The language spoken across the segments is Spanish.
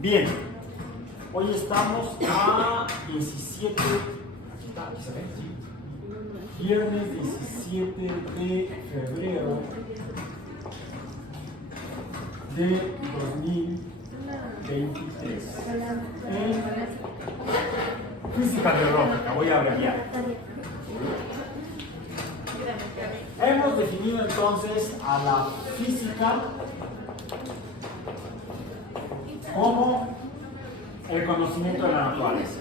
Bien, hoy estamos a 17, aquí se ve, sí. Viernes 17 de febrero de 2023. En física biológica, voy a abreviar. Hemos definido entonces a la física como el conocimiento de la naturaleza.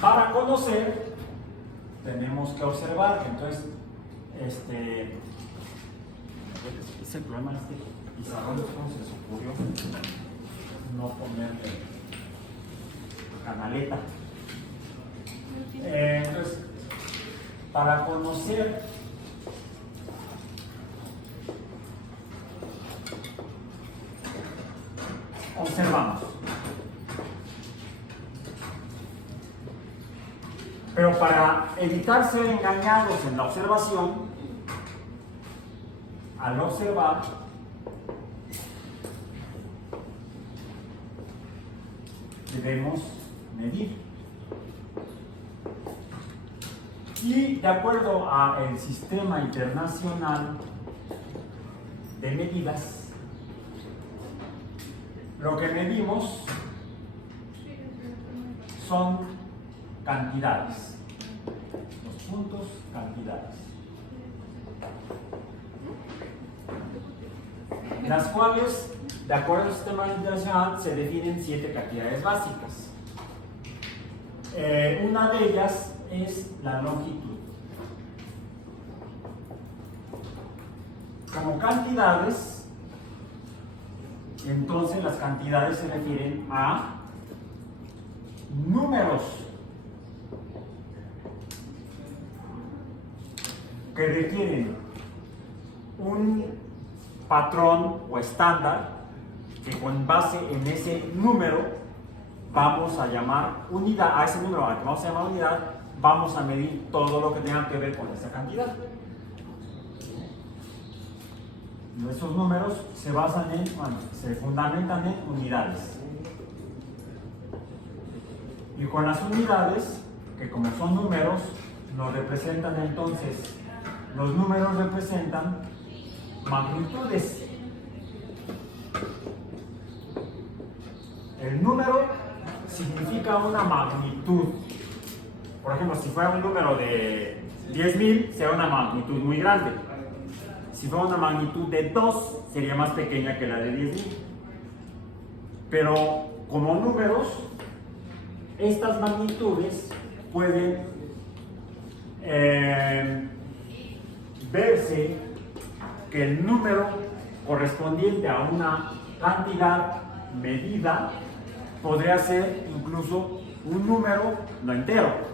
Para conocer, tenemos que observar. Entonces, es el problema de este pizarrón. ¿Cómo se les ocurrió no ponerle canaleta? Entonces, para conocer, observamos. Pero para evitar ser engañados en la observación, al observar, debemos medir. Y de acuerdo al Sistema Internacional de Medidas, lo que medimos son cantidades, los puntos, cantidades, las cuales, de acuerdo al Sistema Internacional, se definen 7 cantidades básicas. Una de ellas es la longitud. Como cantidades, entonces las cantidades se refieren a números que requieren un patrón o estándar que con base en ese número vamos a llamar unidad. A ese número al que vamos a llamar unidad, vamos a medir todo lo que tenga que ver con esa cantidad. Esos números se basan en, se fundamentan en unidades. Y con las unidades, que como son números, nos representan entonces, los números representan magnitudes. El número significa una magnitud. Por ejemplo, si fuera un número de 10,000, sería una magnitud muy grande. Si fuera una magnitud de 2, sería más pequeña que la de 10,000. Pero como números, estas magnitudes pueden verse que el número correspondiente a una cantidad medida podría ser incluso un número no entero.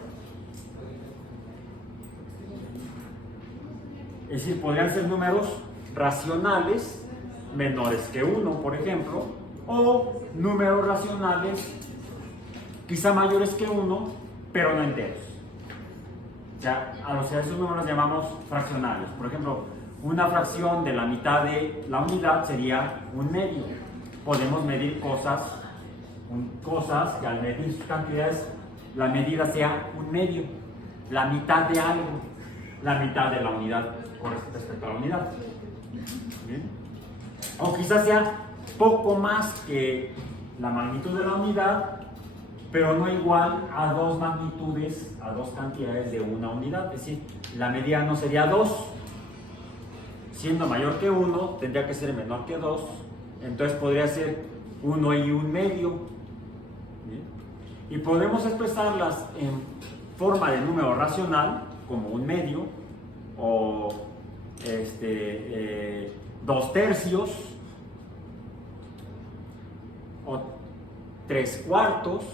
Es decir, podrían ser números racionales menores que 1, por ejemplo, o números racionales quizá mayores que 1, pero no enteros. O sea, a esos números los llamamos fraccionarios. Por ejemplo, una fracción de la mitad de la unidad sería un medio. Podemos medir cosas que al medir sus cantidades, la medida sea un medio, la mitad de algo, la mitad de la unidad con respecto a la unidad. ¿Bien? O quizás sea poco más que la magnitud de la unidad, pero no igual a dos magnitudes, a dos cantidades de una unidad. Es decir, la medida no sería 2, siendo mayor que 1, tendría que ser menor que 2, entonces podría ser 1 y un medio. ¿Bien? Y podemos expresarlas en forma de número racional, como un medio, o 2 tercios, o 3 cuartos,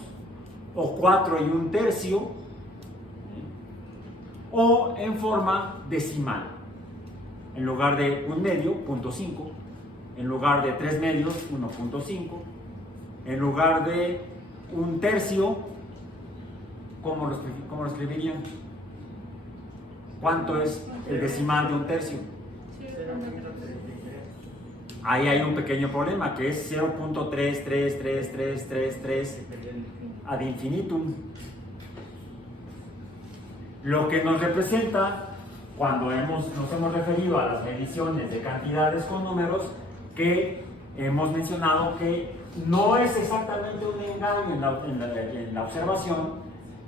o 4 y un tercio, o en forma decimal. En lugar de un medio, 0.5, en lugar de 3 medios, 1.5, en lugar de un tercio, ¿cómo lo escribirían? ¿Cuánto es el decimal de un tercio? Ahí hay un pequeño problema, que es 0.33333 ad infinitum. Lo que nos representa, cuando nos hemos referido a las mediciones de cantidades con números, que hemos mencionado que no es exactamente un engaño en la observación,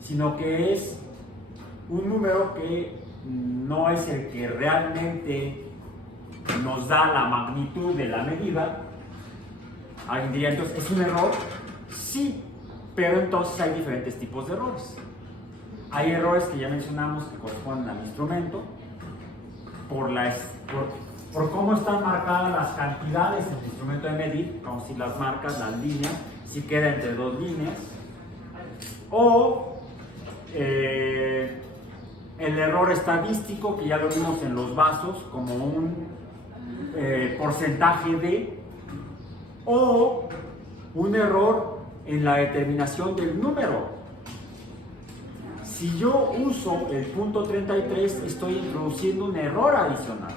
sino que es un número que no es el que realmente nos da la magnitud de la medida. Alguien diría, entonces, ¿es un error? Sí, pero entonces hay diferentes tipos de errores. Hay errores que ya mencionamos que corresponden al instrumento, por cómo están marcadas las cantidades en el instrumento de medir, como si las marcas, las líneas, si queda entre dos líneas, o el error estadístico, que ya lo vimos en los vasos, como un porcentaje de, o un error en la determinación del número. Si yo uso el punto 33, estoy introduciendo un error adicional.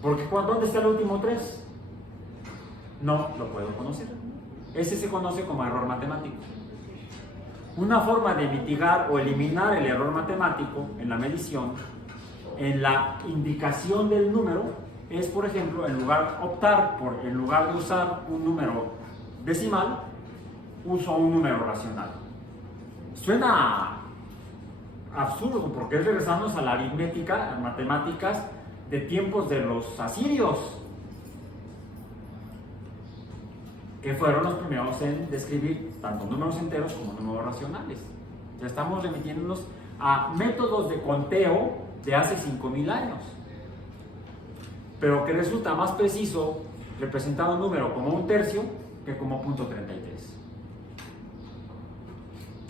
Porque ¿dónde está el último 3? No lo puedo conocer. Ese se conoce como error matemático. Una forma de mitigar o eliminar el error matemático en la medición, en la indicación del número, es, por ejemplo, en lugar de usar un número decimal, uso un número racional. Suena absurdo, porque es regresarnos a la aritmética, a las matemáticas de tiempos de los asirios, que fueron los primeros en describir tanto números enteros como números racionales. Ya estamos remitiéndonos a métodos de conteo de hace 5000 años, pero que resulta más preciso representar un número como un tercio que como punto 33.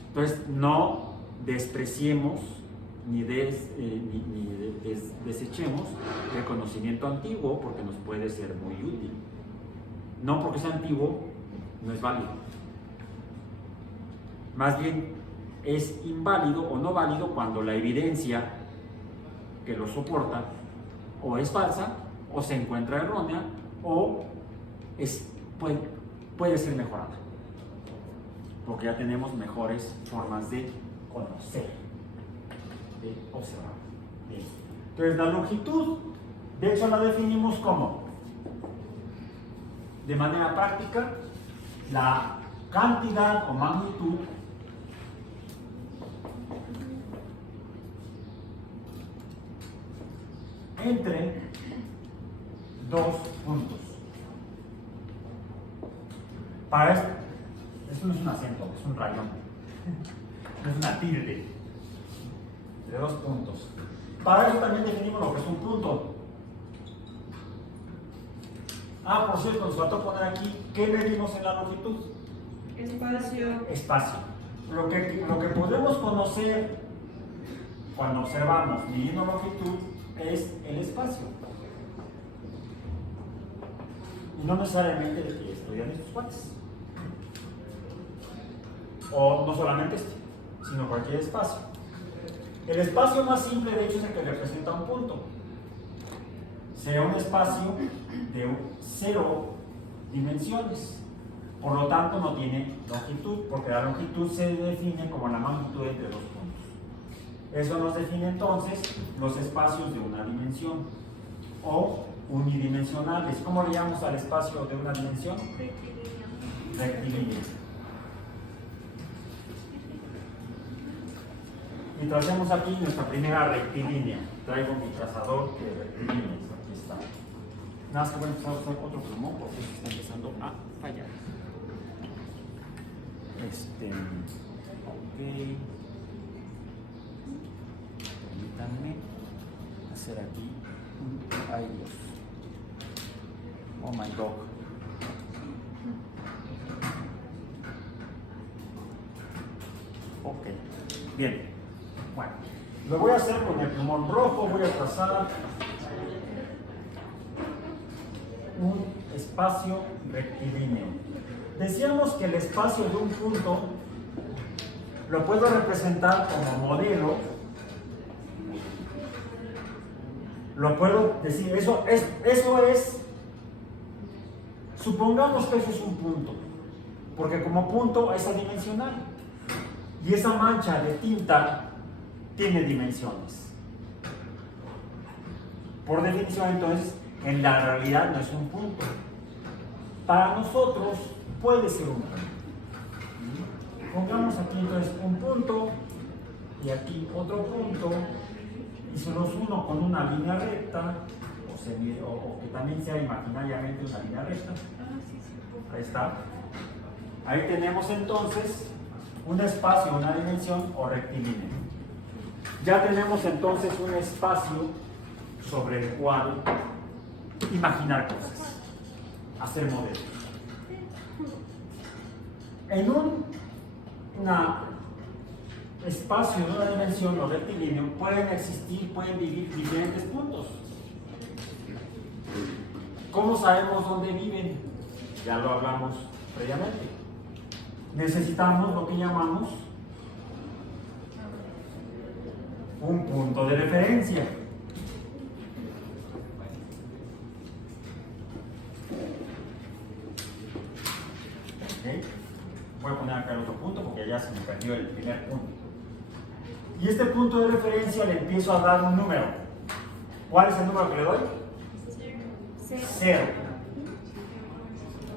Entonces, no despreciemos ni desechemos el conocimiento antiguo, porque nos puede ser muy útil. No porque sea antiguo, no es válido. Más bien, es inválido o no válido cuando la evidencia que lo soporta o es falsa, o se encuentra errónea, o puede ser mejorada. Porque ya tenemos mejores formas de conocer, de observar. Bien. Entonces, la longitud, de hecho, la definimos como, de manera práctica, la cantidad o magnitud entre dos puntos. Para esto no es un acento, es un rayón, no es una tilde de dos puntos. Para eso también definimos lo que es un punto. Por cierto, nos faltó poner aquí, ¿qué medimos en la longitud? Espacio. Lo que podemos conocer cuando observamos midiendo longitud es el espacio. Y no necesariamente de que estudian estos cuates. O no solamente este, sino cualquier espacio. El espacio más simple, de hecho, es el que representa un punto. Será un espacio de 0 dimensiones. Por lo tanto, no tiene longitud, porque la longitud se define como la magnitud entre dos puntos. Eso nos define entonces los espacios de una dimensión o unidimensionales. ¿Cómo le llamamos al espacio de una dimensión? Rectilíneo. Y tracemos aquí nuestra primera rectilínea. Traigo mi trazador de rectilíneas. Aquí está. Nada más que voy a empezar a usar otro plumón porque está empezando a fallar. Ok. Permítanme hacer aquí un. Ay, Dios. Oh my God. Ok. Bien. Bueno, lo voy a hacer con el plumón rojo. Voy a trazar un espacio rectilíneo. Decíamos que el espacio de un punto lo puedo representar como modelo. Lo puedo decir, eso es, supongamos que eso es un punto, porque como punto es adimensional. Y esa mancha de tinta tiene dimensiones. Por definición, entonces, en la realidad no es un punto. Para nosotros puede ser un punto. Pongamos aquí entonces un punto y aquí otro punto y se los uno con una línea recta o que también sea imaginariamente una línea recta. Ahí está. Ahí tenemos entonces un espacio, una dimensión o rectilíneo. Ya tenemos entonces un espacio sobre el cual imaginar cosas, hacer modelos. En un espacio de una dimensión o rectilíneo pueden vivir diferentes puntos. ¿Cómo sabemos dónde viven? Ya lo hablamos previamente. Necesitamos lo que llamamos un punto de referencia. ¿Okay? Voy a poner acá el otro punto porque ya se me perdió el primer punto. Y este punto de referencia le empiezo a dar un número. ¿Cuál es el número que le doy? 0.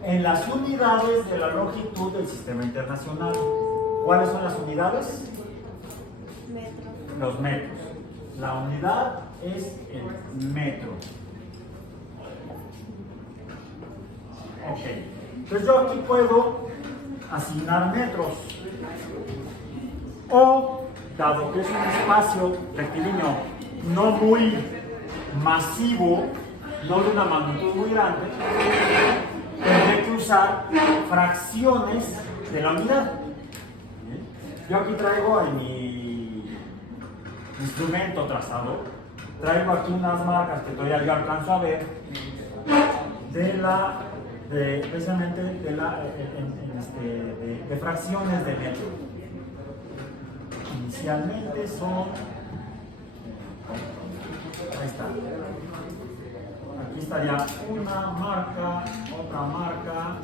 En las unidades de la longitud del sistema internacional, ¿cuáles son las unidades? Metro. Los metros. La unidad es el metro. Ok. Entonces yo aquí puedo asignar metros. O, dado que es un espacio rectilíneo no muy masivo, no de una magnitud muy grande, tendré que usar fracciones de la unidad. Yo aquí traigo en mi instrumento trazador, traigo aquí unas marcas que todavía yo alcanzo a ver precisamente de fracciones de metro. Inicialmente son, ahí está. Aquí estaría una marca, otra marca.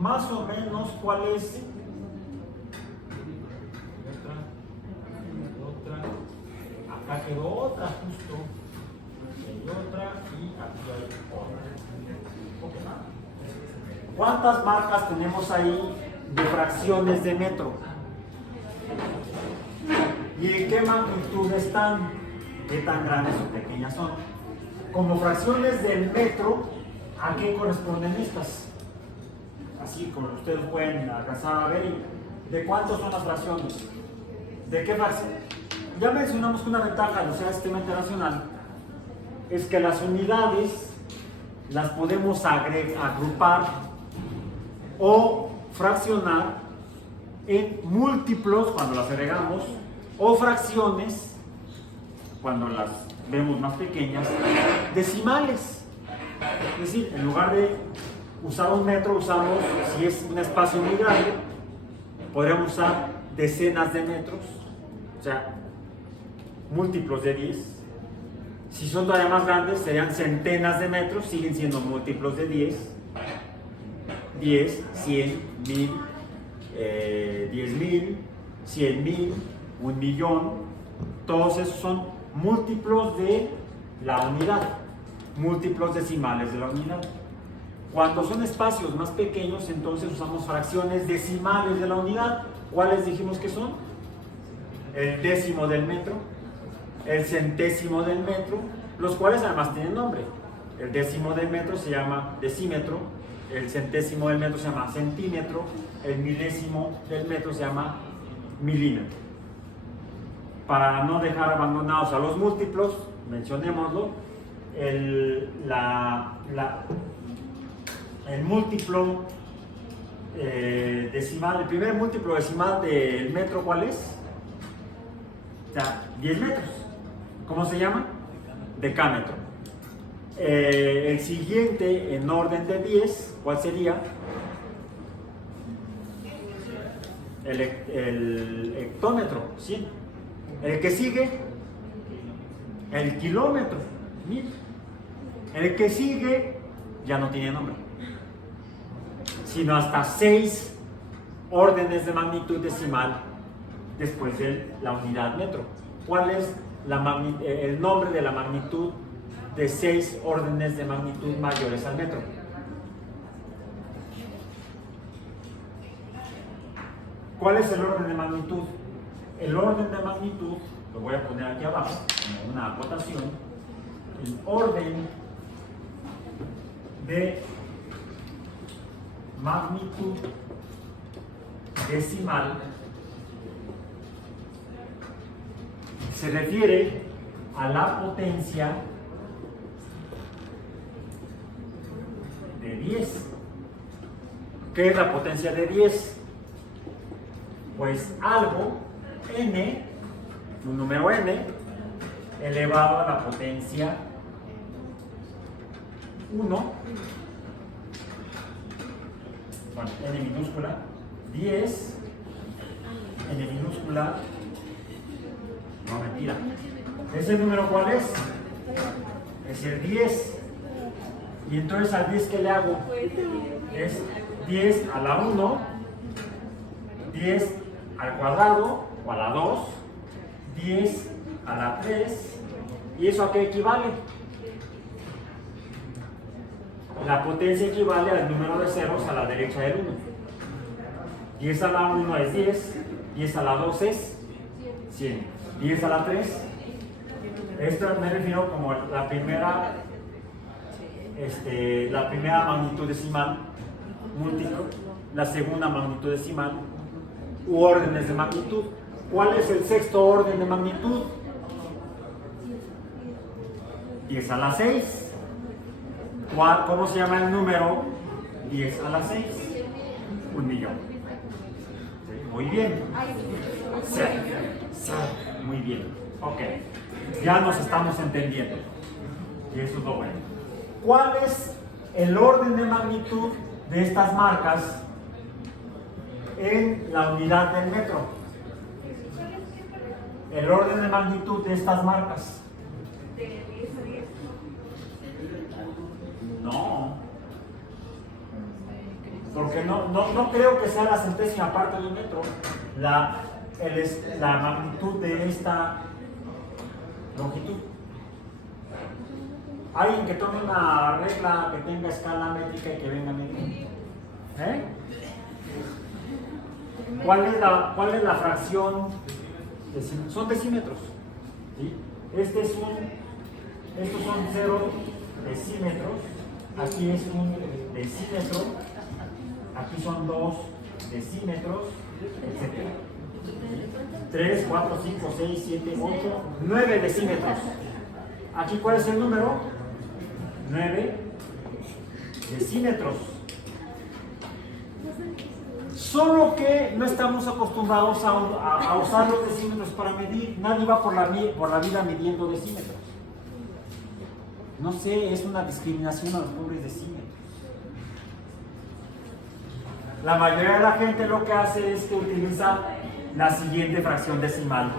Más o menos, ¿cuál es? Otra. Acá quedó otra justo. Aquí hay otra y aquí hay otra. ¿Cuántas marcas tenemos ahí de fracciones de metro? ¿Y en qué magnitud están? ¿Qué tan grandes o pequeñas son? Como fracciones del metro, ¿a qué corresponden estas? Así como ustedes pueden alcanzar a ver. ¿De cuántos son las fracciones? ¿De qué fracción? Ya mencionamos que una ventaja del sistema internacional es que las unidades las podemos agrupar o fraccionar en múltiplos cuando las agregamos o fracciones cuando las vemos más pequeñas, decimales. Es decir, en lugar de usar un metro, usamos, si es un espacio muy grande, podríamos usar decenas de metros, o sea, múltiplos de 10. Si son todavía más grandes, serían centenas de metros, siguen siendo múltiplos de 10. 10, 100, 1000, 10.000, 100.000, 1.000.000, todos esos son múltiplos de la unidad, múltiplos decimales de la unidad. Cuando son espacios más pequeños, entonces usamos fracciones decimales de la unidad. ¿Cuáles dijimos que son? El décimo del metro, el centésimo del metro, los cuales además tienen nombre. El décimo del metro se llama decímetro, el centésimo del metro se llama centímetro, el milésimo del metro se llama milímetro. Para no dejar abandonados a los múltiplos, mencionémoslo, el múltiplo decimal, el primer múltiplo decimal del metro, ¿cuál es? O sea, 10 metros. ¿Cómo se llama? Decámetro. El siguiente en orden de 10, ¿cuál sería? el hectómetro, 100. El que sigue, el kilómetro, 1000. El que sigue ya no tiene nombre, sino hasta 6 órdenes de magnitud decimal después de la unidad metro. ¿Cuál es el nombre de la magnitud de 6 órdenes de magnitud mayores al metro? ¿Cuál es el orden de magnitud? El orden de magnitud, lo voy a poner aquí abajo, como una acotación, el orden de magnitud decimal se refiere a la potencia de 10. ¿Qué es la potencia de 10? Pues algo, n, un número n, elevado a la potencia 1, bueno, n minúscula, 10, n minúscula, no, mentira. ¿Ese número cuál es? Es el 10. Y entonces al 10, ¿qué le hago? Es 10 a la 1, 10 al cuadrado o a la 2, 10 a la 3. ¿Y eso a qué equivale? La potencia equivale al número de ceros a la derecha del 1. 10 a la 1 es 10, 10 a la 2 es 100, 10 a la 3. Esto me refiero como la primera magnitud decimal múltiplo, la segunda magnitud decimal u órdenes de magnitud. ¿Cuál es el sexto orden de magnitud? 10 a la 6. ¿Cómo se llama el número 10 a la 6? 1.000.000. ¿Sí? Muy bien. Sí, sí, muy bien. Ok. Ya nos estamos entendiendo. Y eso es lo bueno. ¿Cuál es el orden de magnitud de estas marcas en la unidad del metro? El orden de magnitud de estas marcas. No. Porque no creo que sea la centésima parte de un metro la magnitud de esta longitud. Alguien que tome una regla que tenga escala métrica y que venga a medir. ¿Cuál es la fracción? Son decímetros. ¿Sí? Estos son 0 decímetros. Aquí es un decímetro. Aquí son 2 decímetros, etc. 3, 4, 5, 6, 7, 8, 9 decímetros. Aquí, ¿cuál es el número? 9 decímetros. Solo que no estamos acostumbrados a usar los decímetros para medir. Nadie va por la vida midiendo decímetros. No sé, es una discriminación a los pobres decímetros. La mayoría de la gente lo que hace es que utiliza la siguiente fracción decimal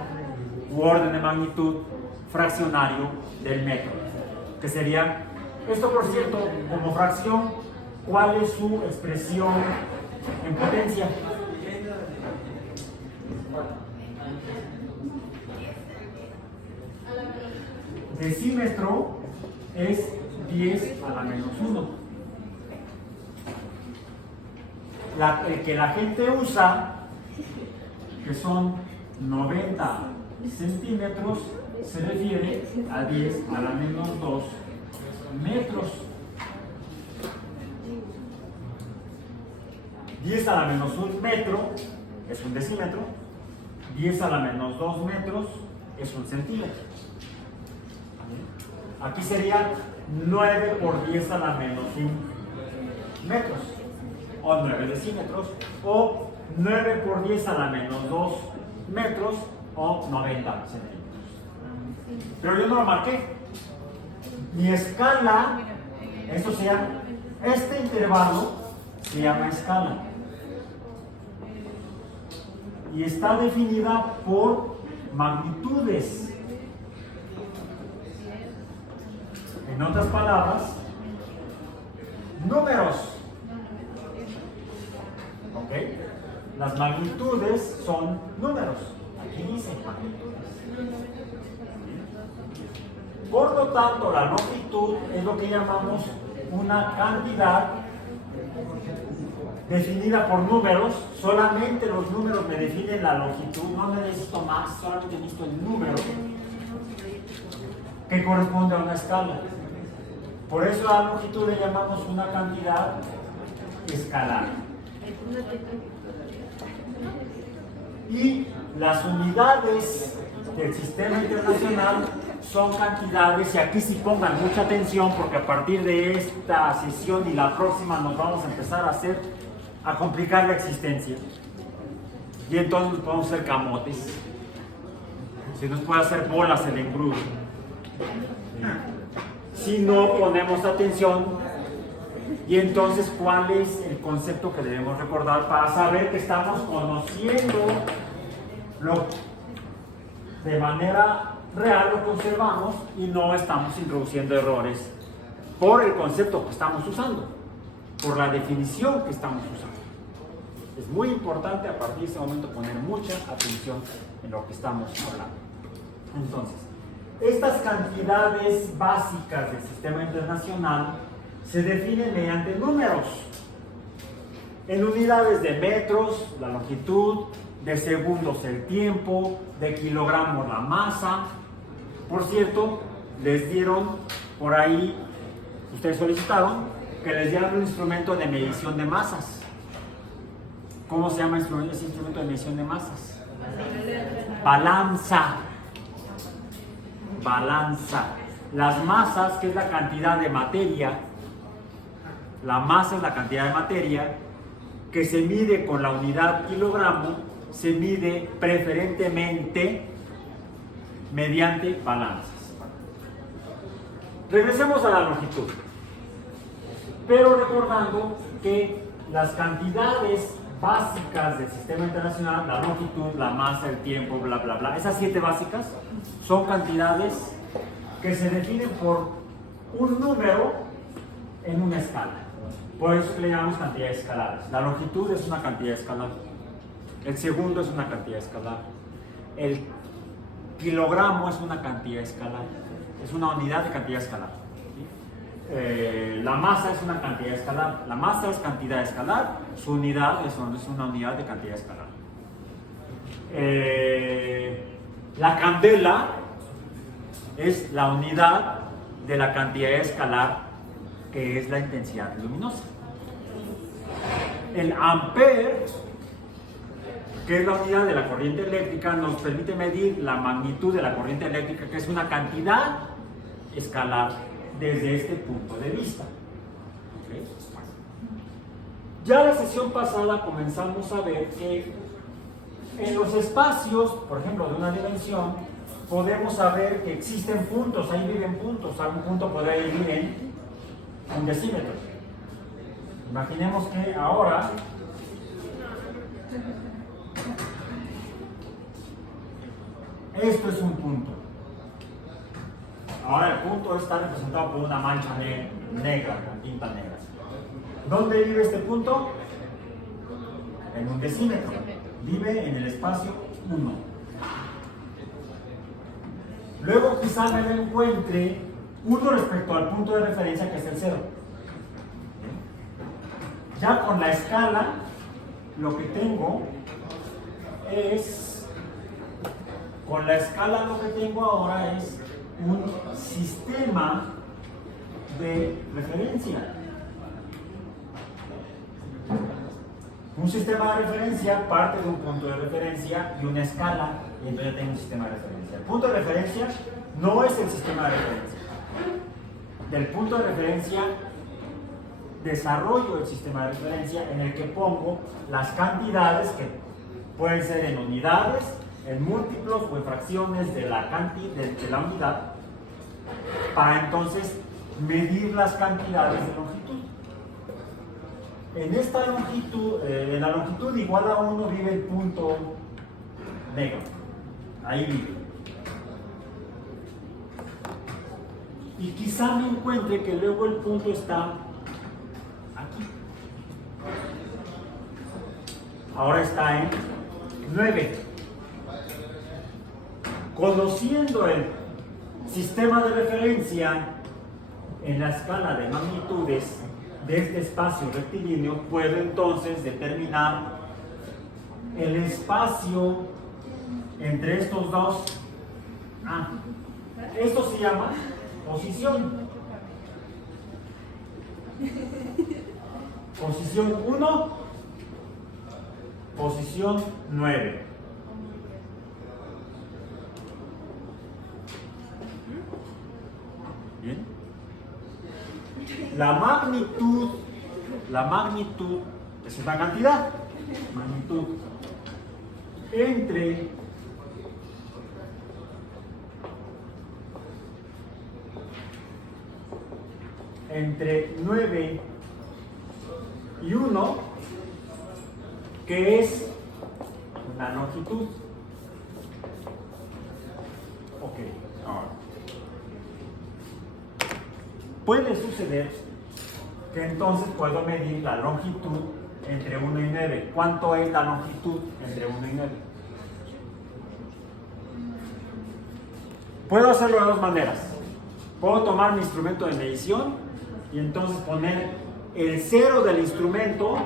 u orden de magnitud fraccionario del metro, que sería, esto por cierto, como fracción, ¿cuál es su expresión en potencia? Decímetro es 10 a la menos 1. El que la gente usa, que son 90 centímetros, se refiere a 10 a la menos 2 metros. 10 a la menos 1 metro es un decímetro. 10 a la menos 2 metros es un centímetro. Aquí sería 9 por 10 a la menos 1 metros, o 9 decímetros, o 9 por 10 a la menos 2 metros, o 90 centímetros. Pero yo no lo marqué. Mi escala, esto se llama, este intervalo se llama escala. y está definida por magnitudes. En otras palabras, números. ¿Ok? Las magnitudes son números. Aquí dice magnitudes. Por lo tanto, la longitud es lo que llamamos una cantidad definida por números. Solamente los números me definen la longitud, no necesito más, solamente necesito el número que corresponde a una escala. Por eso a la longitud le llamamos una cantidad escalar. Y las unidades del sistema internacional son cantidades, y aquí sí pongan mucha atención porque a partir de esta sesión y la próxima nos vamos a empezar a complicar la existencia. Y entonces nos podemos hacer camotes. Se nos puede hacer bolas el engrudo. Si no ponemos atención, y entonces ¿cuál es el concepto que debemos recordar para saber que estamos conociendo de manera real lo que observamos y no estamos introduciendo errores por el concepto que estamos usando, por la definición que estamos usando? Es muy importante a partir de ese momento poner mucha atención en lo que estamos hablando. Entonces, estas cantidades básicas del sistema internacional se definen mediante números. En unidades de metros, la longitud, de segundos el tiempo, de kilogramos la masa. Por cierto, les dieron por ahí, ustedes solicitaron que les dieran un instrumento de medición de masas. ¿Cómo se llama ese instrumento de medición de masas? Balanza. Balanza. Las masas, que es la cantidad de materia, la masa es la cantidad de materia que se mide con la unidad kilogramo, se mide preferentemente mediante balanzas. Regresemos a la longitud, pero recordando que las cantidades básicas del sistema internacional, la longitud, la masa, el tiempo, bla, bla, bla, esas 7 básicas son cantidades que se definen por un número en una escala. Por eso le llamamos cantidades escalares. La longitud es una cantidad escalar. El segundo es una cantidad escalar. El kilogramo es una cantidad escalar. Es una unidad de cantidad escalar. ¿Sí? La masa es una cantidad escalar. La masa es cantidad escalar. Su unidad es una unidad de cantidad escalar. La candela es la unidad de la cantidad escalar, que es la intensidad luminosa. El ampere, que es la unidad de la corriente eléctrica, nos permite medir la magnitud de la corriente eléctrica, que es una cantidad escalar desde este punto de vista. ¿Okay? Ya la sesión pasada comenzamos a ver que en los espacios, por ejemplo, de una dimensión, podemos saber que existen puntos, ahí viven puntos. Algún punto podría vivir en un decímetro. Imaginemos que ahora esto es un punto. Ahora el punto está representado por una mancha negra, con tinta negra. ¿Dónde vive este punto? En un decímetro. Vive en el espacio 1. Luego quizá me lo encuentre 1 respecto al punto de referencia, que es el 0. Ya con la escala, lo que tengo es, con la escala lo que tengo ahora es un sistema de referencia. Un sistema de referencia parte de un punto de referencia y una escala, y entonces tengo un sistema de referencia. El punto de referencia no es el sistema de referencia. Del punto de referencia desarrollo el sistema de referencia en el que pongo las cantidades que pueden ser en unidades, en múltiplos o en fracciones de la unidad, para entonces medir las cantidades de longitud. En esta longitud, en la longitud igual a 1 vive el punto negra. Ahí vive. Y quizá me encuentre que luego el punto está aquí. Ahora está en 9. Conociendo el sistema de referencia en la escala de magnitudes de este espacio rectilíneo, puedo entonces determinar el espacio entre estos dos. Esto se llama posición. Posición 1, posición 9. Bien. La magnitud es una cantidad. Magnitud entre 9 y 1, que es la longitud. Ok, ahora. Puede suceder que entonces puedo medir la longitud entre 1 y 9. ¿Cuánto es la longitud entre 1 y 9? Puedo hacerlo de dos maneras. Puedo tomar mi instrumento de medición y entonces poner el cero del instrumento.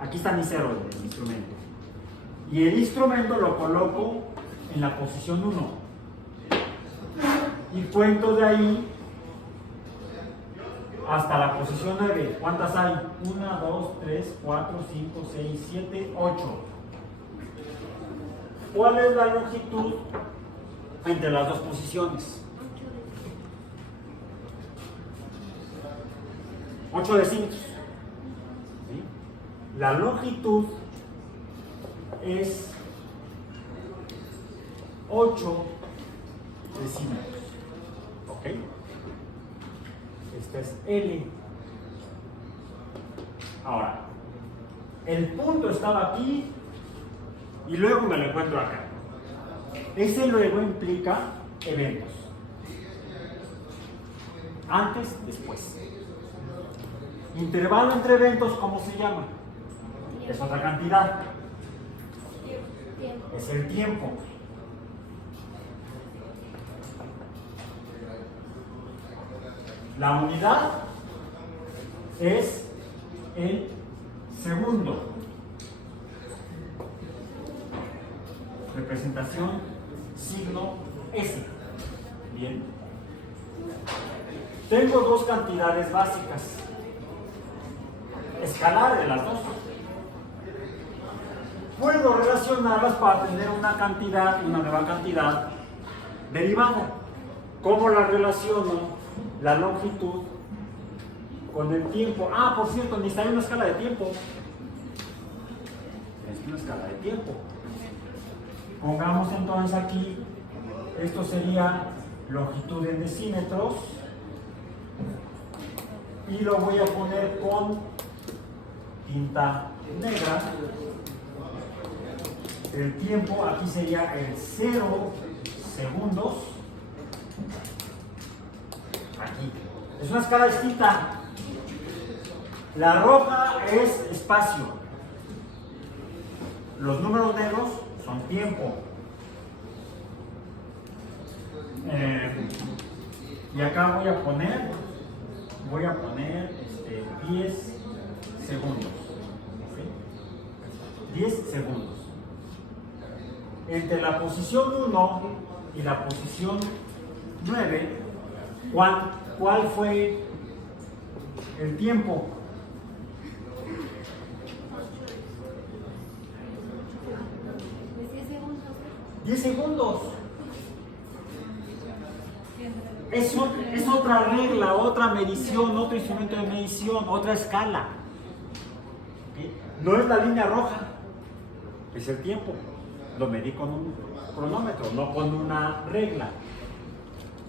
Aquí está mi cero del instrumento. Y el instrumento lo coloco en la posición 1. Y cuento de ahí hasta la posición 9. ¿Cuántas hay? 1, 2, 3, 4, 5, 6, 7, 8. ¿Cuál es la longitud entre las dos posiciones? 8 decímetros. ¿Sí? La longitud es 8 decímetros. ¿Ok? Esta es L. Ahora, el punto estaba aquí y luego me lo encuentro acá. Ese luego implica eventos. Antes, después. Intervalo entre eventos, ¿cómo se llama? Es otra cantidad. Es el tiempo. La unidad es el segundo. Representación signo S. Bien. Tengo dos cantidades básicas. Escalar de las dos. Puedo relacionarlas para tener una cantidad y una nueva cantidad derivada. ¿Cómo la relaciono? La longitud con el tiempo. Por cierto, necesitaría una escala de tiempo. Es una escala de tiempo. Pongamos entonces aquí, esto sería longitud en decímetros. Y lo voy a poner con tinta negra. El tiempo aquí sería el 0 segundos. Aquí. Es una escala distinta. La roja es espacio. Los números negros son tiempo. Y acá voy a poner 10 segundos. ¿Sí? 10 segundos. Entre la posición 1 y la posición 9, ¿cuál fue el tiempo? 10 segundos. Es otra regla, otra medición, otro instrumento de medición, otra escala. ¿Okay? No es la línea roja, es el tiempo. Lo medí con un cronómetro, no con una regla.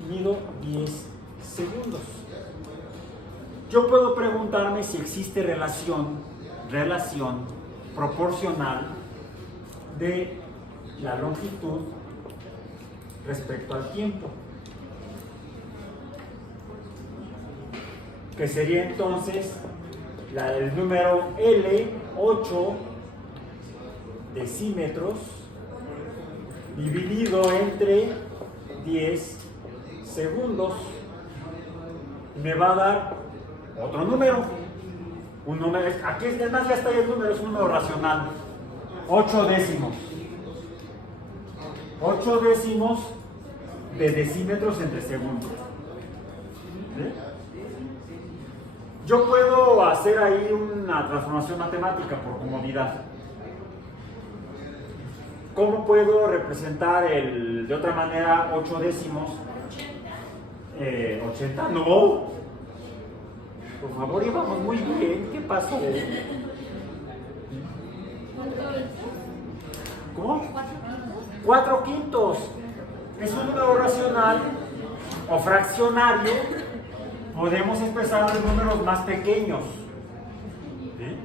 Mido 10 segundos. Yo puedo preguntarme si existe relación proporcional de la longitud respecto al tiempo, que sería entonces el número L, 8 decímetros, dividido entre 10 segundos. Me va a dar otro número. Un número, aquí además ya está el número, es un número racional. 8 décimos. 8 décimos de decímetros entre segundos. ¿Sí? Yo puedo hacer ahí una transformación matemática por comodidad. ¿Cómo puedo representar de otra manera 8 décimos? 80, no. Por favor, íbamos muy bien. ¿Qué pasó? ¿Cómo? 4 quintos. Es un número racional o fraccionario. Podemos expresar en números más pequeños. ¿Sí?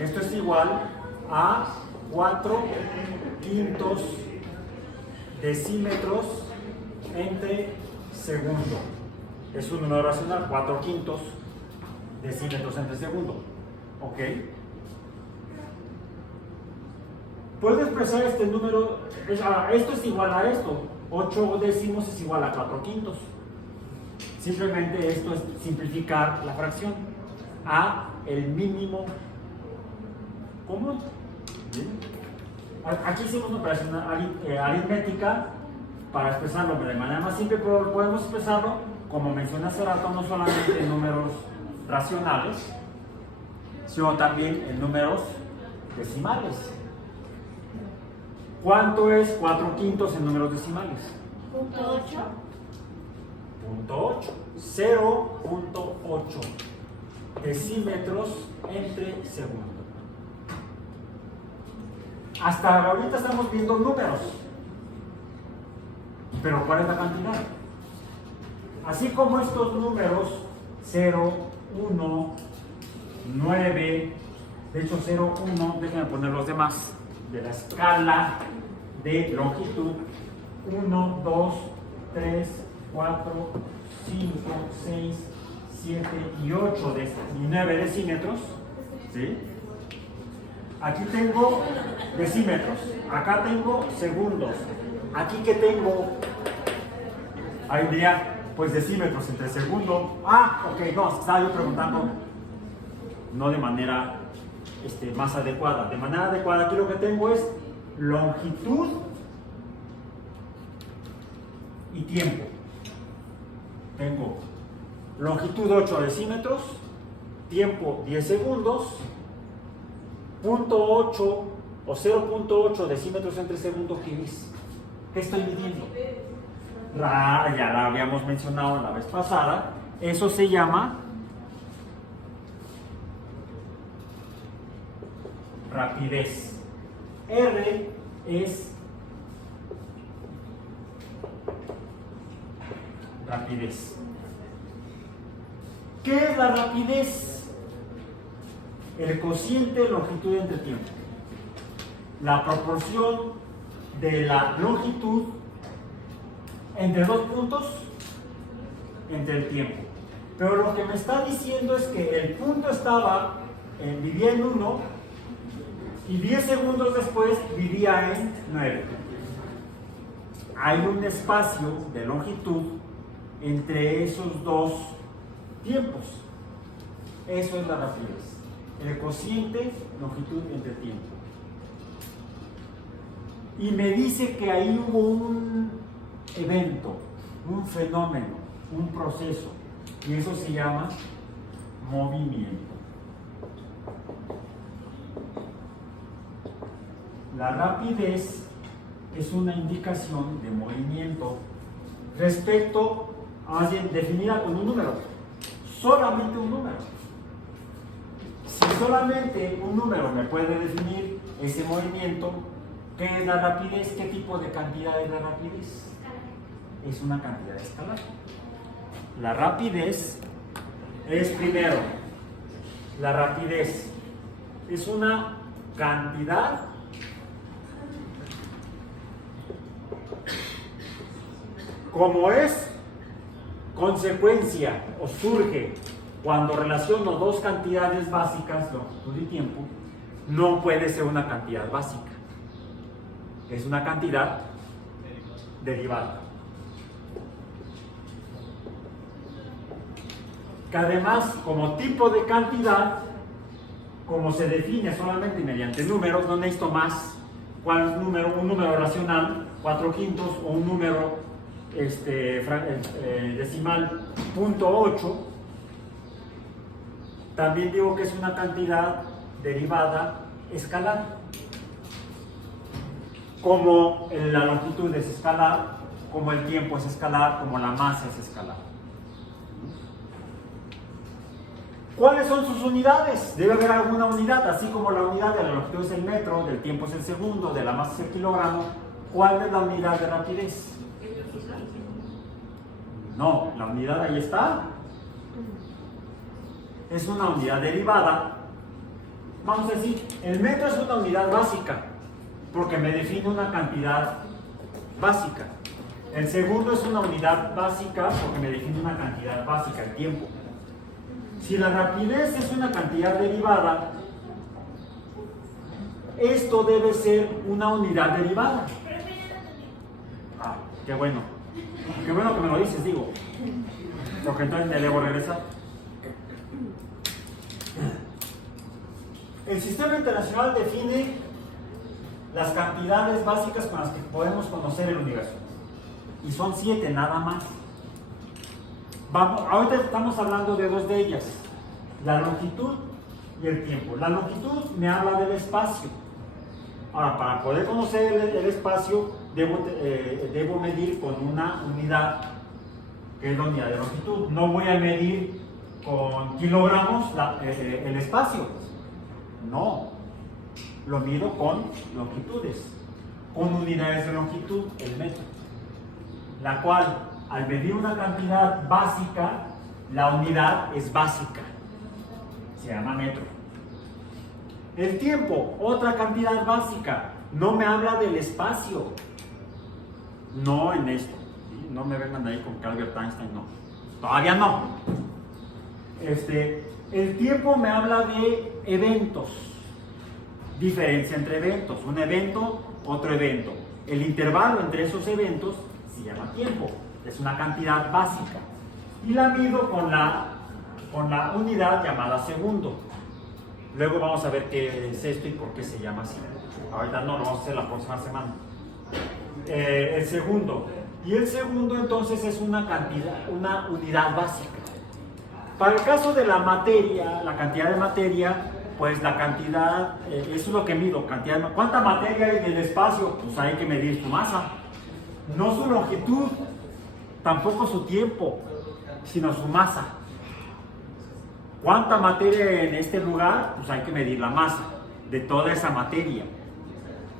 Esto es igual a 4 quintos decímetros entre segundo. Es un número racional, 4 quintos decímetros entre segundo. ¿Ok? Puedo expresar este número, esto es igual a esto. 8 décimos es igual a 4 quintos. Simplemente esto es simplificar la fracción a el mínimo común. ¿Bien? Aquí hicimos una operación aritmética para expresarlo de manera más simple, pero podemos expresarlo, como mencioné hace rato, no solamente en números racionales, sino también en números decimales. ¿Cuánto es 4 quintos en números decimales? Punto 8. 0.8 decímetros entre segundo. Hasta ahorita estamos viendo números, pero ¿cuál es la cantidad? Así como estos números 0, 1, 9, de hecho 0, 1, déjenme poner los demás de la escala de longitud: 1, 2, 3, 4, 5, 6, 7 y 8 y 9 decímetros. ¿Sí? Aquí tengo decímetros, acá tengo segundos, aquí que tengo, ahí diría, pues decímetros entre segundo. Ok, no, estaba yo preguntando no de manera más adecuada. De manera adecuada, aquí lo que tengo es longitud y tiempo. Tengo longitud 8 decímetros, tiempo 10 segundos, 0.8 o 0.8 decímetros entre segundo. ¿Qué es? ¿Qué estoy midiendo? Ya la habíamos mencionado la vez pasada. Eso se llama rapidez. R es rapidez. ¿Qué es la rapidez? El cociente de longitud entre tiempo. La proporción de la longitud entre dos puntos entre el tiempo. Pero lo que me está diciendo es que el punto vivía en 1 y 10 segundos después vivía en 9. Hay un espacio de longitud entre esos dos tiempos. Eso es la rapidez. El cociente longitud entre tiempo. Y me dice que ahí hubo un evento, un fenómeno, un proceso, y eso se llama movimiento. La rapidez es una indicación de movimiento respecto a definida con un número, solamente un número. Si solamente un número me puede definir ese movimiento, ¿qué es la rapidez? ¿Qué tipo de cantidad es la rapidez? Es una cantidad escalar. La rapidez es, primero, la rapidez es una cantidad como es consecuencia o surge cuando relaciono dos cantidades básicas, longitud y tiempo, no puede ser una cantidad básica. Es una cantidad derivada. Que además, como tipo de cantidad, como se define solamente mediante números, no necesito más. ¿Cuál es número? Un número racional, 4/5, o un número decimal, 0.8. También digo que es una cantidad derivada escalar. Como la longitud es escalar, como el tiempo es escalar, como la masa es escalar. ¿Cuáles son sus unidades? Debe haber alguna unidad, así como la unidad de la longitud es el metro, del tiempo es el segundo, de la masa es el kilogramo. ¿Cuál es la unidad de rapidez? No, la unidad ahí está. Es una unidad derivada. Vamos a decir, el metro es una unidad básica, porque me define una cantidad básica. El segundo es una unidad básica, porque me define una cantidad básica, el tiempo. Si la rapidez es una cantidad derivada, esto debe ser una unidad derivada. Ah, qué bueno. Qué bueno que me lo dices, digo. Porque entonces me debo regresar. El sistema internacional define las cantidades básicas con las que podemos conocer el universo. Y son 7 nada más. Ahorita estamos hablando de 2 de ellas, la longitud y el tiempo. La longitud me habla del espacio. Ahora, para poder conocer el espacio, debo medir con una unidad, que es la unidad de longitud. No voy a medir con kilogramos el espacio. No, lo mido con longitudes, con unidades de longitud, el metro. La cual, al medir una cantidad básica, la unidad es básica, se llama metro. El tiempo, otra cantidad básica, no me habla del espacio, no en esto, ¿sí? No me vengan ahí con que Albert Einstein, no, todavía no. El tiempo me habla de eventos, diferencia entre eventos, un evento, otro evento. El intervalo entre esos eventos se llama tiempo, es una cantidad básica. Y la mido con la unidad llamada segundo. Luego vamos a ver qué es esto y por qué se llama así. Ahorita no, lo vamos a hacer la próxima semana. El segundo. Y el segundo entonces es una cantidad, una unidad básica. Para el caso de la materia, la cantidad de materia, pues la cantidad, eso es lo que mido, cantidad. ¿Cuánta materia hay en el espacio? Pues hay que medir su masa. No su longitud, tampoco su tiempo, sino su masa. ¿Cuánta materia en este lugar? Pues hay que medir la masa de toda esa materia.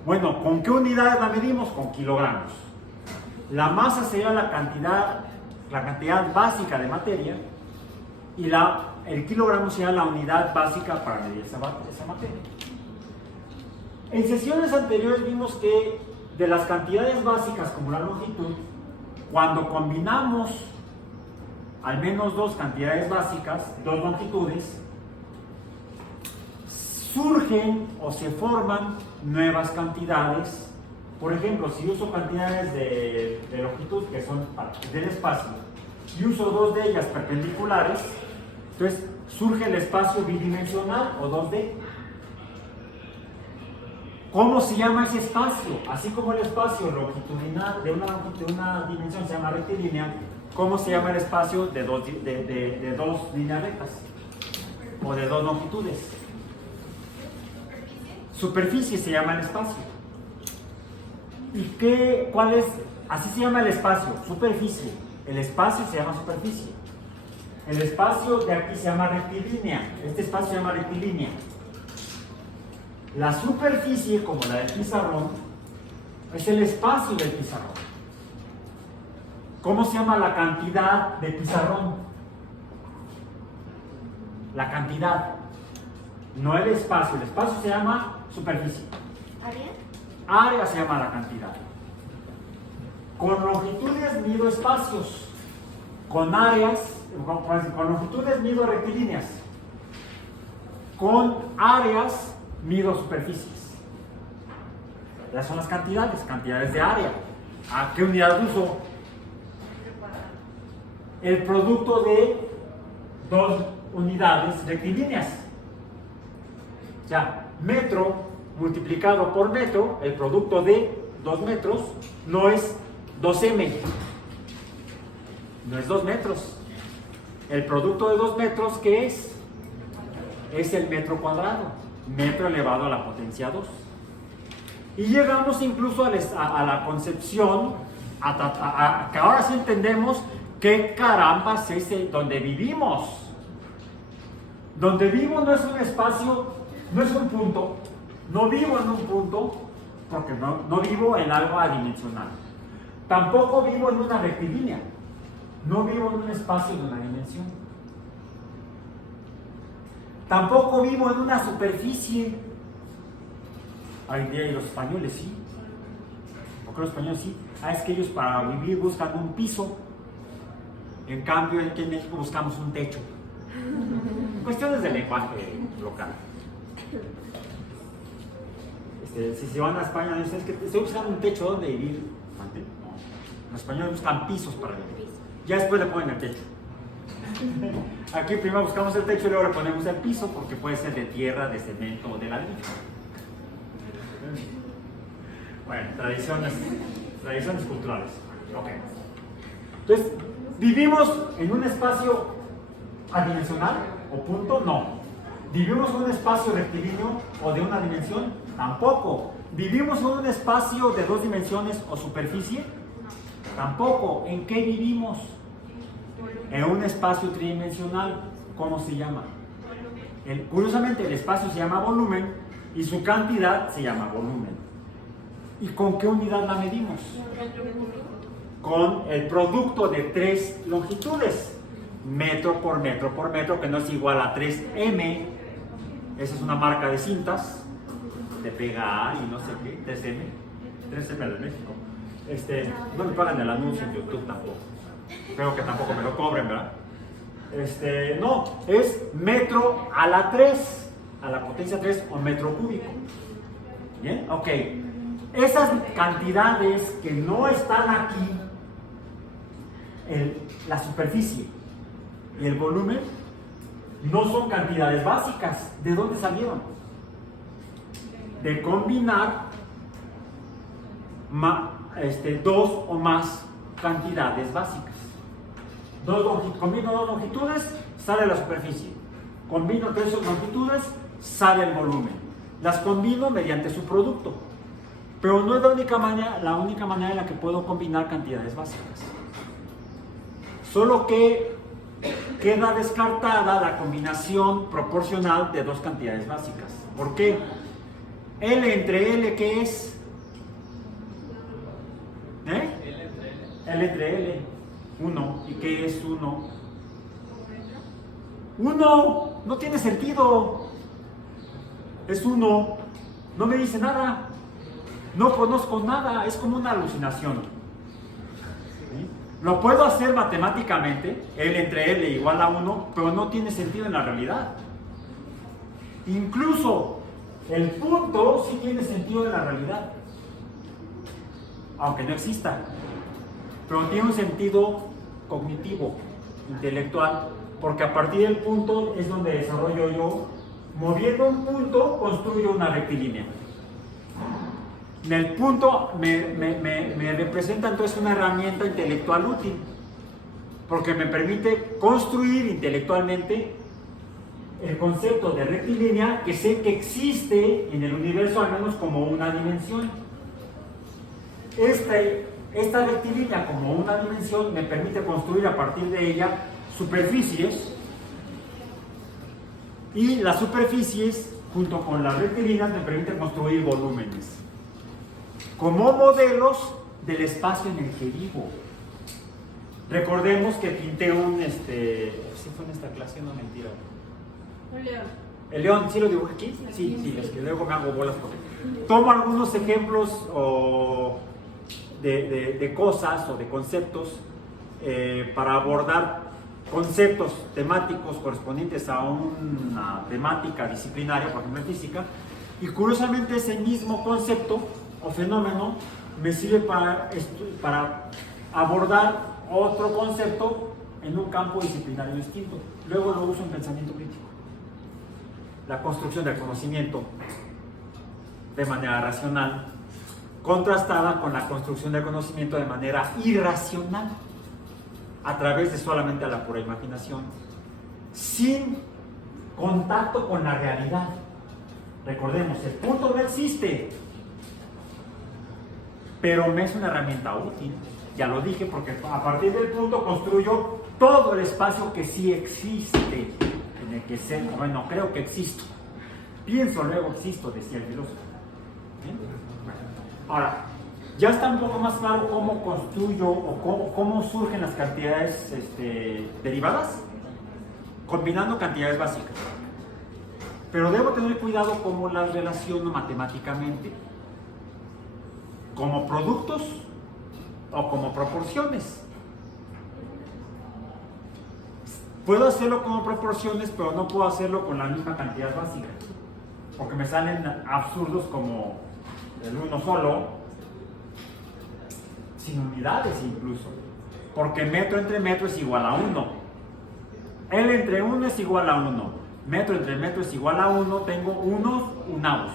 Bueno, ¿con qué unidades la medimos? Con kilogramos. La masa sería la cantidad básica de materia y el kilogramo sería la unidad básica para medir esa materia. En sesiones anteriores vimos que de las cantidades básicas como la longitud, cuando combinamos al menos 2 cantidades básicas, 2 longitudes, surgen o se forman nuevas cantidades. Por ejemplo, si uso cantidades de longitud que son del espacio y uso 2 de ellas perpendiculares, entonces surge el espacio bidimensional o 2D. ¿Cómo se llama ese espacio? Así como el espacio longitudinal de una dimensión se llama rectilínea, ¿cómo se llama el espacio de dos líneas rectas? O de 2 longitudes. Superficie se llama el espacio. ¿Y cuál es? Así se llama el espacio, superficie. El espacio se llama superficie. El espacio de aquí se llama rectilínea. Este espacio se llama rectilínea. La superficie, como la del pizarrón, es el espacio del pizarrón. ¿Cómo se llama la cantidad de pizarrón? La cantidad. no el espacio se llama superficie. ¿Área? Área se llama la cantidad. Con longitudes mido espacios, con áreas, con longitudes mido rectilíneas, con áreas mido superficies. Esas son las cantidades de área. ¿A qué unidad uso? El producto de dos unidades rectilíneas. O sea, metro multiplicado por metro, el producto de 2 metros, no es 2m, no es 2 metros. El producto de 2 metros, ¿qué es? Es el metro cuadrado, metro elevado a la potencia 2. Y llegamos incluso a la concepción, que ahora sí entendemos qué carambas es donde vivimos. Donde vivo no es un espacio, no es un punto. No vivo en un punto, porque no vivo en algo adimensional. Tampoco vivo en una rectilínea. No vivo en un espacio de una dimensión. Tampoco vivo en una superficie. Hoy en día los españoles sí. ¿Por qué los españoles sí? Es que ellos para vivir buscan un piso. En cambio, aquí en México buscamos un techo. Cuestiones de lenguaje local. Si se van a España, dicen que estoy buscando un techo donde vivir. No. Los españoles buscan pisos para vivir. Ya después le ponen el techo. Aquí primero buscamos el techo y luego le ponemos el piso, porque puede ser de tierra, de cemento o de ladrillo. Bueno, tradiciones culturales. Ok. Entonces, ¿vivimos en un espacio adimensional o punto? No. ¿Vivimos en un espacio rectilíneo o de una dimensión? Tampoco. ¿Vivimos en un espacio de 2 dimensiones o superficie? Tampoco. ¿En qué vivimos? En un espacio tridimensional. ¿Cómo se llama? Curiosamente, el espacio se llama volumen y su cantidad se llama volumen. ¿Y con qué unidad la medimos? Con el producto de 3 longitudes. Metro por metro por metro, que no es igual a 3m. Esa es una marca de cintas. De pega A y no sé qué, 3M de México. No me pagan el anuncio en YouTube tampoco. Creo que tampoco me lo cobren, ¿verdad? No, es metro a la 3, a la potencia 3 o metro cúbico. ¿Bien? Ok. Esas cantidades que no están aquí, la superficie y el volumen, no son cantidades básicas. ¿De dónde salieron? De combinar dos o más cantidades básicas. Combino 2 longitudes, sale la superficie. Combino 3 longitudes, sale el volumen. Las combino mediante su producto. Pero no es la única manera en la que puedo combinar cantidades básicas. Solo que queda descartada la combinación proporcional de 2 cantidades básicas. ¿Por qué? L entre L, ¿qué es? L entre L, 1. ¿Y qué es 1? 1, no tiene sentido. Es 1, no me dice nada. No conozco nada, es como una alucinación. ¿Sí? Lo puedo hacer matemáticamente, L entre L igual a 1, pero no tiene sentido en la realidad. Incluso el punto sí tiene sentido en la realidad, aunque no exista, pero tiene un sentido cognitivo, intelectual, porque a partir del punto es donde desarrollo yo, moviendo un punto, construyo una rectilínea. En el punto me representa entonces una herramienta intelectual útil, porque me permite construir intelectualmente el concepto de rectilínea, que sé que existe en el universo al menos como una dimensión. Esta rectilínea como una dimensión me permite construir a partir de ella superficies, y las superficies junto con las rectilíneas me permiten construir volúmenes como modelos del espacio en el que vivo. Recordemos que pinté un, ¿sí fue en esta clase? No, mentira. El león, ¿sí lo dibujé aquí? Sí, es que luego me hago bolas porque tomo algunos ejemplos de cosas o de conceptos para abordar conceptos temáticos correspondientes a una temática disciplinaria, por ejemplo en física, y curiosamente ese mismo concepto o fenómeno me sirve para abordar otro concepto en un campo disciplinario distinto. Luego lo uso en pensamiento crítico. La construcción del conocimiento de manera racional, contrastada con la construcción del conocimiento de manera irracional, a través de solamente la pura imaginación, sin contacto con la realidad. Recordemos, el punto no existe, pero me es una herramienta útil. Ya lo dije, porque a partir del punto construyo todo el espacio que sí existe, en el que sé, bueno, creo que existo. Pienso, luego existo, decía el filósofo. Ahora, ya está un poco más claro cómo construyo o cómo surgen las cantidades derivadas, combinando cantidades básicas. Pero debo tener cuidado cómo las relaciono matemáticamente, como productos o como proporciones. Puedo hacerlo como proporciones, pero no puedo hacerlo con la misma cantidad básica, porque me salen absurdos como el uno solo, sin unidades incluso, porque metro entre metro es igual a 1, L entre 1 es igual a 1, metro entre metro es igual a 1, tengo unos unavos,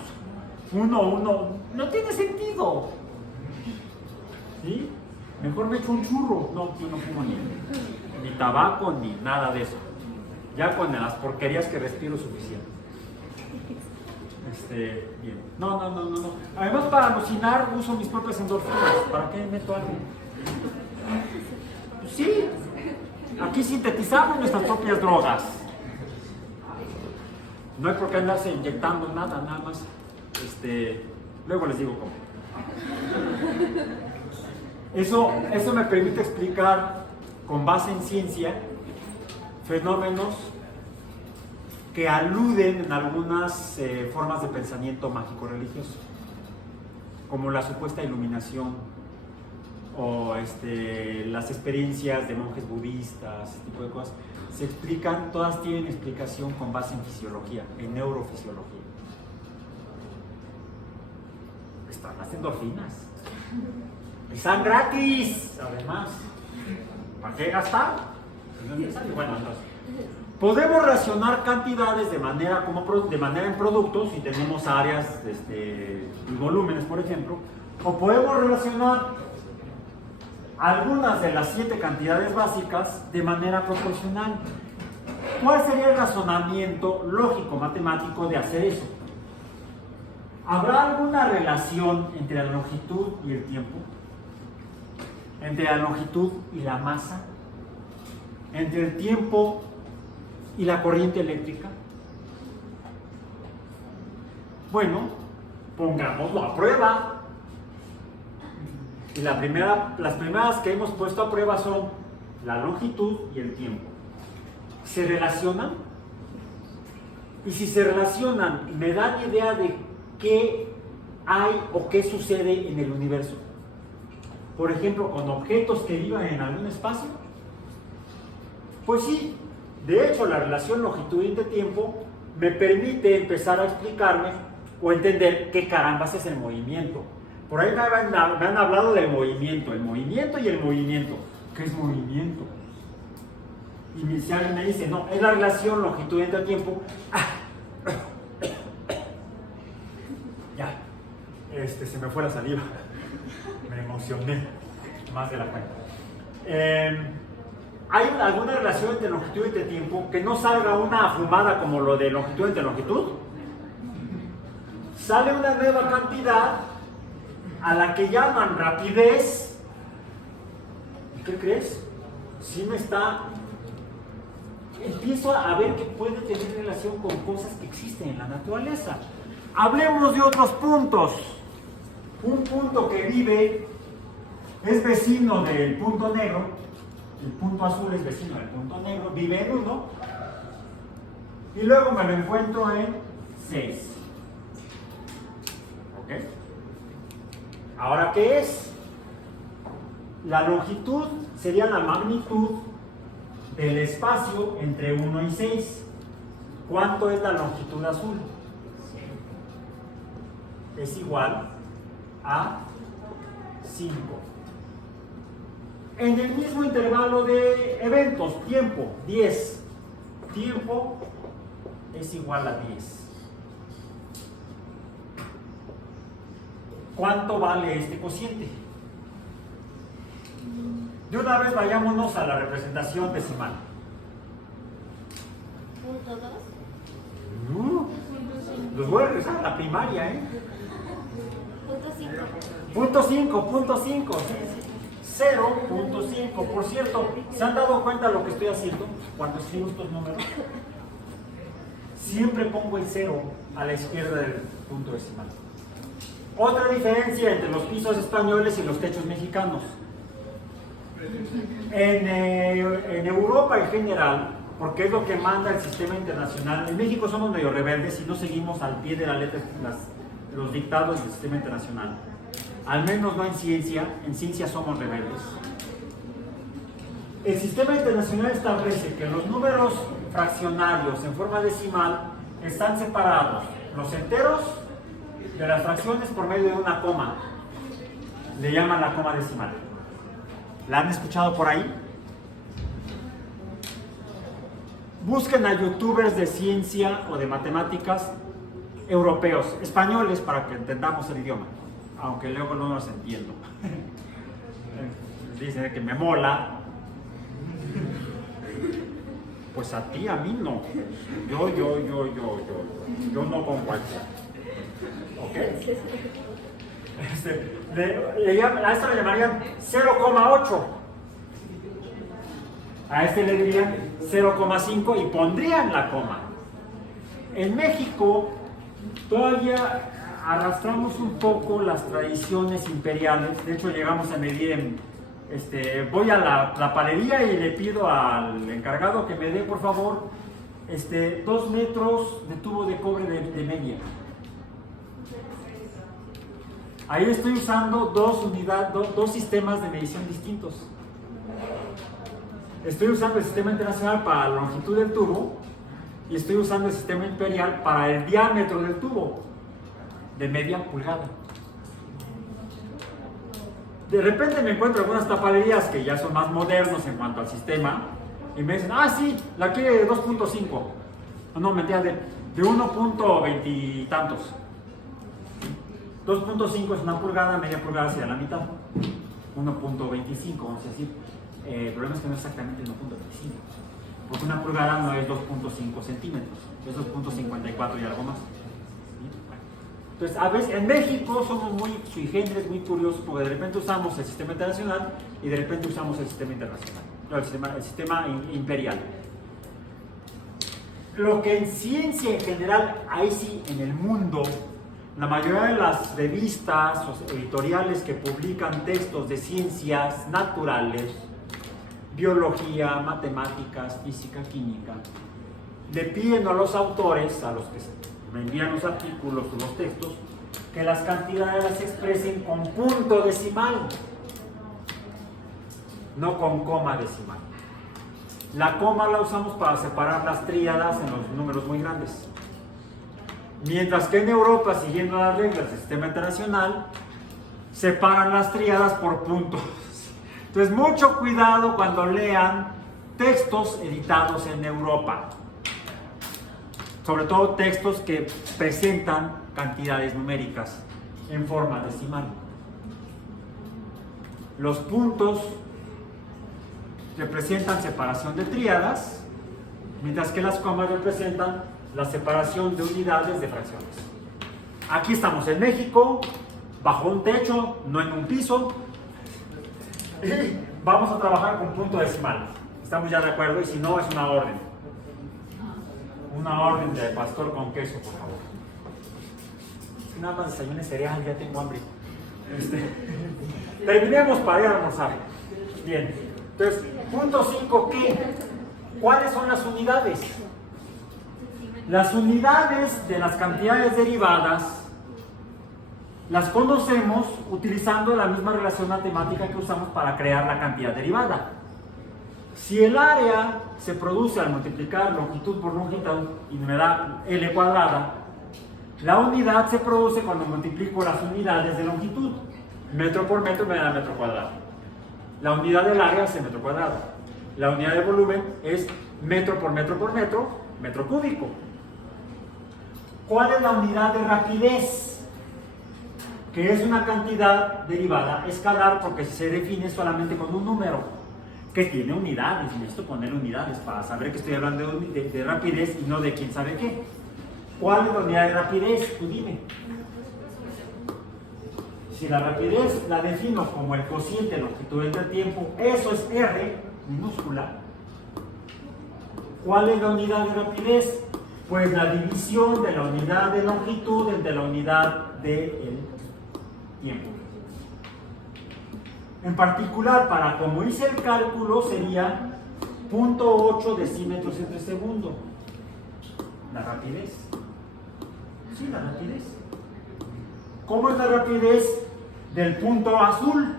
1, no tiene sentido, ¿sí? Mejor me echo un churro, no, yo no fumo ni tabaco ni nada de eso, ya con las porquerías que respiro suficiente. Bien. No. Además, para alucinar uso mis propias endorfinas. ¿Para qué meto algo? Pues sí, aquí sintetizamos nuestras propias drogas. No hay por qué andarse inyectando nada más. Luego les digo cómo. Eso me permite explicar con base en ciencia fenómenos que aluden en algunas formas de pensamiento mágico religioso, como la supuesta iluminación o las experiencias de monjes budistas, ese tipo de cosas. Se explican, todas tienen explicación con base en fisiología, en neurofisiología. Están las endorfinas. Están gratis, además. ¿Para qué gastar? Bueno, entonces, podemos relacionar cantidades de manera en productos, si tenemos áreas y volúmenes, por ejemplo, o podemos relacionar algunas de las 7 cantidades básicas de manera proporcional. ¿Cuál sería el razonamiento lógico matemático de hacer eso? ¿Habrá alguna relación entre la longitud y el tiempo? ¿Entre la longitud y la masa? ¿Entre el tiempo y la corriente eléctrica? Bueno, pongámoslo a prueba. Y las primeras que hemos puesto a prueba son la longitud y el tiempo. ¿Se relacionan? Y si se relacionan, ¿me dan idea de qué hay o qué sucede en el universo? Por ejemplo, con objetos que vivan en algún espacio. Pues sí, de hecho la relación longitud y tiempo me permite empezar a explicarme o entender qué carambas es el movimiento. Por ahí me han hablado del movimiento, el movimiento y el movimiento. ¿Qué es movimiento? Y si alguien me dice, no, es la relación longitud y tiempo. Ya, se me fue la saliva. Me emocioné más de la cuenta. ¿Hay alguna relación entre longitud y tiempo que no salga una fumada como lo de longitud entre longitud? Sale una nueva cantidad a la que llaman rapidez. ¿Y qué crees? Sí empiezo a ver que puede tener relación con cosas que existen en la naturaleza. Hablemos de otros puntos. Un punto que vive es vecino del punto negro, el punto azul es vecino del punto negro, vive en uno, y luego me lo encuentro en 6. ¿Ok? ¿Ahora qué es? La longitud sería la magnitud del espacio entre 1 y 6. ¿Cuánto es la longitud azul? Es igual a 5. En el mismo intervalo de eventos, tiempo, 10. Tiempo es igual a 10. ¿Cuánto vale este cociente? De una vez vayámonos a la representación decimal. Punto 2. Los voy a regresar a la primaria, ¿eh? Punto 5. Punto 5, sí. 0.5. Por cierto, ¿se han dado cuenta de lo que estoy haciendo cuando escribo estos números? Siempre pongo el 0 a la izquierda del punto decimal. Otra diferencia entre los pisos españoles y los techos mexicanos. En Europa en general, porque es lo que manda el sistema internacional, en México somos medio rebeldes y no seguimos al pie de la letra los dictados del sistema internacional. Al menos no en ciencia somos rebeldes. El sistema internacional establece que los números fraccionarios en forma decimal están separados, los enteros de las fracciones, por medio de una coma. Le llaman la coma decimal. ¿La han escuchado por ahí? Busquen a youtubers de ciencia o de matemáticas europeos, españoles, para que entendamos el idioma, aunque luego no los entiendo. Dicen que me mola. Pues a ti, a mí no. Yo no con cualquiera. ¿Ok? A esto le llamarían 0,8. A este le dirían 0,5 y pondrían la coma. En México todavía arrastramos un poco las tradiciones imperiales. De hecho, llegamos a medir voy a la palería y le pido al encargado que me dé, por favor, 2 metros de tubo de cobre de media. Ahí estoy usando dos sistemas de medición distintos. Estoy usando el sistema internacional para la longitud del tubo y estoy usando el sistema imperial para el diámetro del tubo de media pulgada. De repente me encuentro algunas tapalerías que ya son más modernos en cuanto al sistema y me dicen, sí, la quiere de 2.5. No, mentira, de 1.20 y tantos. 2.5 es una pulgada, media pulgada sería la mitad. 1.25, vamos a decir. El problema es que no es exactamente 1.25, porque una pulgada no es 2.5 centímetros, es 2.54 y algo más. Entonces, a veces en México somos muy sui generis, muy curiosos, porque de repente usamos el sistema internacional y de repente usamos el sistema internacional, no, el sistema imperial. Lo que en ciencia en general, ahí sí, en el mundo, la mayoría de las revistas o editoriales que publican textos de ciencias naturales, biología, matemáticas, física, química, le piden a los autores, a los que me envían los artículos o los textos, que las cantidades las expresen con punto decimal, no con coma decimal. La coma la usamos para separar las tríadas en los números muy grandes. Mientras que en Europa, siguiendo las reglas del sistema internacional, separan las tríadas por puntos. Entonces, mucho cuidado cuando lean textos editados en Europa. Sobre todo textos que presentan cantidades numéricas en forma decimal. Los puntos representan separación de tríadas, mientras que las comas representan la separación de unidades de fracciones. Aquí estamos en México, bajo un techo, no en un piso, y vamos a trabajar con punto decimal. ¿Estamos ya de acuerdo? Y si no, es una orden. Una orden de pastor con queso, por favor. Si nada más desayuné cereal, ya tengo hambre. Terminemos para ir a almorzar. Bien. Entonces, punto 5, ¿qué? ¿Cuáles son las unidades? Las unidades de las cantidades derivadas las conocemos utilizando la misma relación matemática que usamos para crear la cantidad derivada. Si el área se produce al multiplicar longitud por longitud y me da L cuadrada, la unidad se produce cuando multiplico las unidades de longitud. Metro por metro me da metro cuadrado. La unidad del área es el metro cuadrado. La unidad de volumen es metro por metro por metro, metro cúbico. ¿Cuál es la unidad de rapidez? Que es una cantidad derivada escalar porque se define solamente con un número que tiene unidades. Necesito poner unidades para saber que estoy hablando de rapidez y no de quién sabe qué. ¿Cuál es la unidad de rapidez? Tú dime. Si la rapidez la defino como el cociente de longitud entre tiempo, eso es R minúscula. ¿Cuál es la unidad de rapidez? Pues la división de la unidad de longitud entre la unidad del tiempo. En particular, para como hice el cálculo, sería 0.8 decímetros entre segundo. La rapidez. Sí, la rapidez. ¿Cómo es la rapidez del punto azul?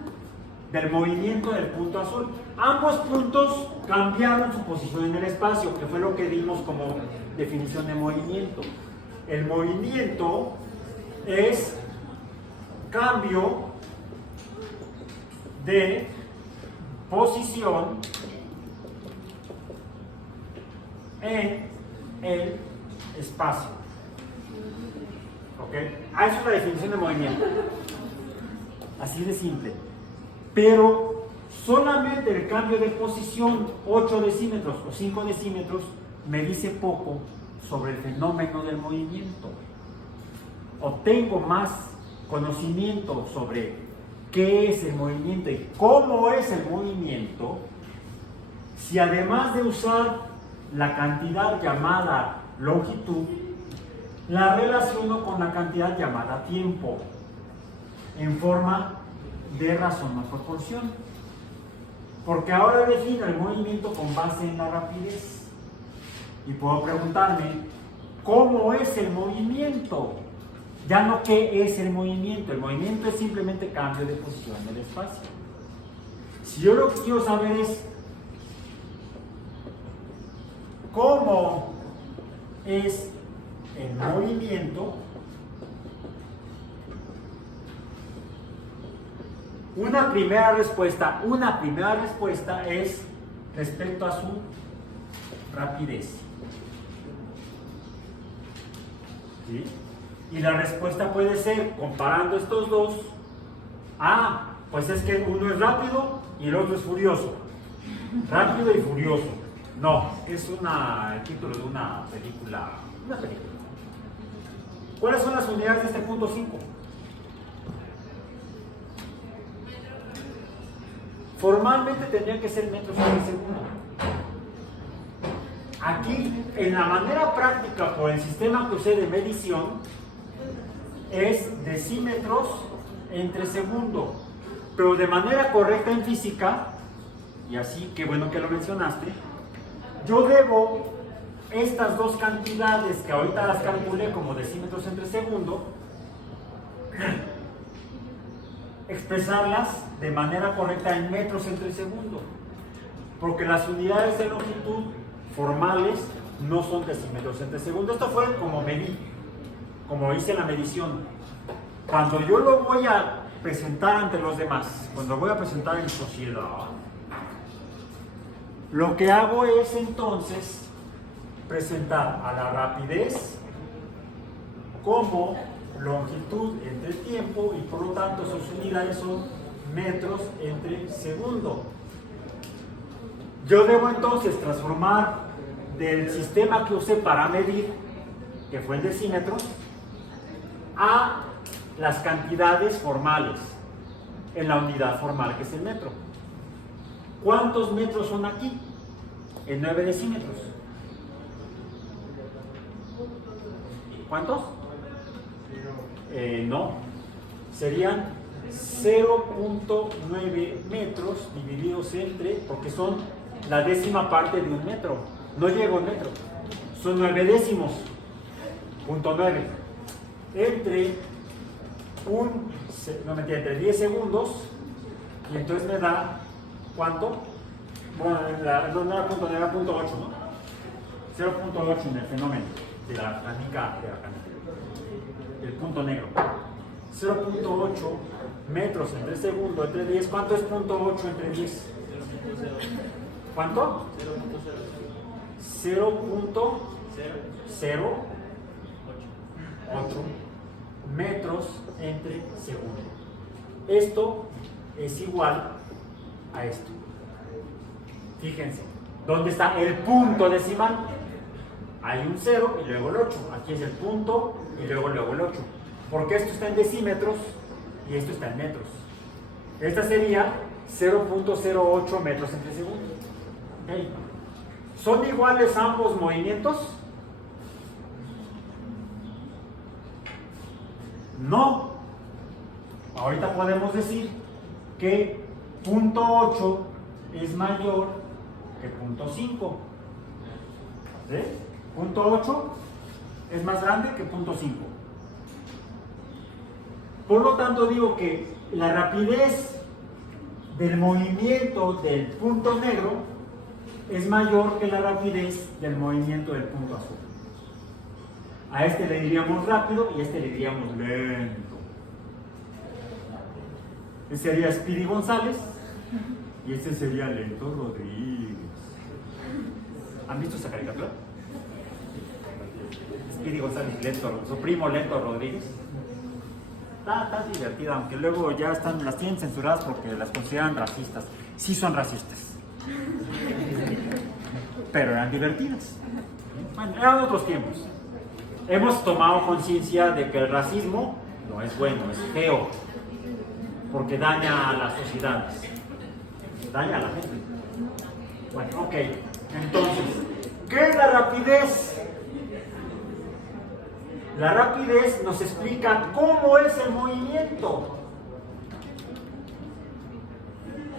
Del movimiento del punto azul. Ambos puntos cambiaron su posición en el espacio, que fue lo que dimos como definición de movimiento. El movimiento es cambio de posición en el espacio. ¿Ok? Esa es la definición de movimiento. Así de simple. Pero solamente el cambio de posición, 8 decímetros o 5 decímetros, me dice poco sobre el fenómeno del movimiento. Obtengo más conocimiento sobre qué es el movimiento y cómo es el movimiento si además de usar la cantidad llamada longitud, la relaciono con la cantidad llamada tiempo en forma de razón más proporción. Porque ahora defino el movimiento con base en la rapidez y puedo preguntarme ¿cómo es el movimiento? Ya no qué es el movimiento. El movimiento es simplemente cambio de posición en el espacio. Si yo lo que quiero saber es cómo es el movimiento, una primera respuesta es respecto a su rapidez. ¿Sí? Y la respuesta puede ser, comparando estos dos, pues es que uno es rápido y el otro es furioso. Rápido y furioso. No, es el título de una película. ¿Cuáles son las unidades de este punto 5? Formalmente tendrían que ser metros por segundo. Aquí, en la manera práctica, por el sistema que usé de medición, es decímetros entre segundo. Pero de manera correcta en física, y así, qué bueno que lo mencionaste, yo debo estas dos cantidades, que ahorita las calculé como decímetros entre segundo, expresarlas de manera correcta en metros entre segundo, porque las unidades de longitud formales no son decímetros entre segundo. Esto fue como medí, como hice la medición. Cuando yo lo voy a presentar ante los demás, cuando voy a presentar en sociedad, lo que hago es entonces presentar a la rapidez como longitud entre tiempo y por lo tanto sus unidades son metros entre segundo. Yo debo entonces transformar del sistema que usé para medir, que fue el decímetros, a las cantidades formales en la unidad formal que es el metro. ¿Cuántos metros son aquí? En 9 decímetros. ¿Cuántos? No, serían 0.9 metros divididos entre, porque son la décima parte de un metro. No llego a un metro, son 9 décimos. 0.9 entre entre 10 segundos, y entonces me da ¿cuánto? Bueno, no era punto 9, era punto 8, ¿no? 0.8 en el fenómeno de la canica el punto negro. 0.8 metros entre segundo entre 10. ¿Cuánto es punto 8 entre 10? ¿Cuánto? 0.08 metros entre segundo. Esto es igual a esto. Fíjense, ¿dónde está el punto decimal? Hay un 0 y luego el 8. Aquí es el punto y luego el 8. Porque esto está en decímetros y esto está en metros. Esta sería 0.08 metros entre segundo. ¿Okay? ¿Son iguales ambos movimientos? No. Ahorita podemos decir que punto 8 es mayor que punto 5. ¿Sí? Punto 8 es más grande que punto 5. Por lo tanto digo que la rapidez del movimiento del punto negro es mayor que la rapidez del movimiento del punto azul. A este le diríamos rápido y a este le diríamos lento. Este sería Speedy González y este sería Lento Rodríguez. ¿Han visto esa caricatura? Speedy González, su primo Lento Rodríguez. Está divertida, aunque luego ya las tienen censuradas porque las consideran racistas. Sí son racistas, pero eran divertidas. Bueno, eran otros tiempos. Hemos tomado conciencia de que el racismo no es bueno, es feo, porque daña a las sociedades, daña a la gente. Bueno, ok, entonces, ¿qué es la rapidez? La rapidez nos explica cómo es el movimiento.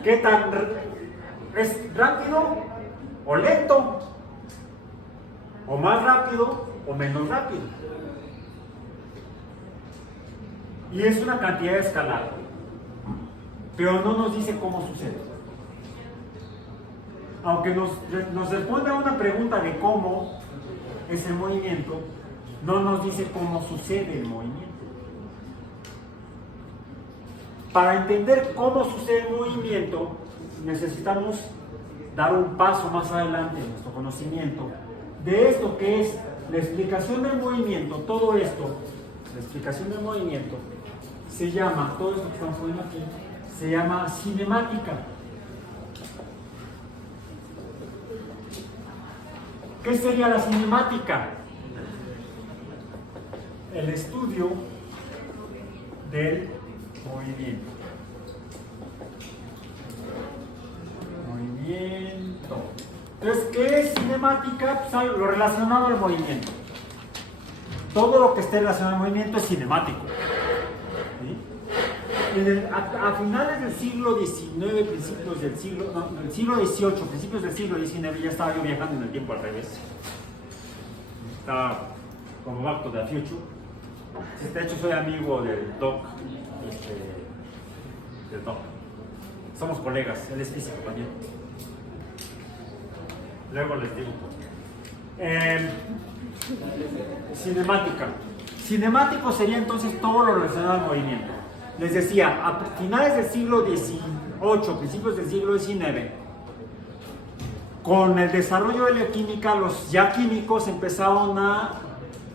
¿Qué tan es rápido o lento? ¿O más rápido o menos rápido? Y es una cantidad escalar, pero no nos dice cómo sucede. Aunque nos responde a una pregunta de cómo es el movimiento, no nos dice cómo sucede el movimiento. Para entender cómo sucede el movimiento, necesitamos dar un paso más adelante en nuestro conocimiento de esto que es la explicación del movimiento. Todo esto, la explicación del movimiento, se llama, todo esto que estamos poniendo aquí, se llama cinemática. ¿Qué sería la cinemática? El estudio del movimiento. Entonces, ¿qué es cinemática? Pues lo relacionado al movimiento. Todo lo que esté relacionado al movimiento es cinemático. ¿Sí? A finales del siglo XIX, principios del siglo XVIII, principios del siglo XIX, ya estaba yo viajando en el tiempo al revés. Estaba como Back to the Future. De hecho, soy amigo del Doc. Del Doc. Somos colegas, él es físico también. Luego les digo. Cinemática. Cinemático sería entonces todo lo relacionado al movimiento. Les decía, a finales del siglo XVIII, principios del siglo XIX, con el desarrollo de la química, los ya químicos empezaron a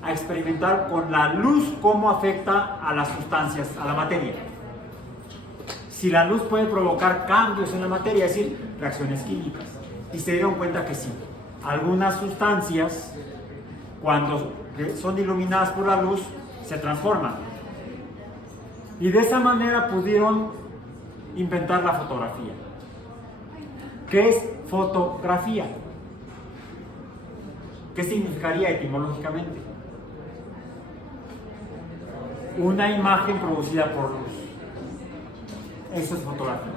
experimentar con la luz cómo afecta a las sustancias, a la materia. Si la luz puede provocar cambios en la materia, es decir, reacciones químicas. Y se dieron cuenta que sí. Algunas sustancias, cuando son iluminadas por la luz, se transforman. Y de esa manera pudieron inventar la fotografía. ¿Qué es fotografía? ¿Qué significaría etimológicamente? Una imagen producida por luz. Eso es fotografía.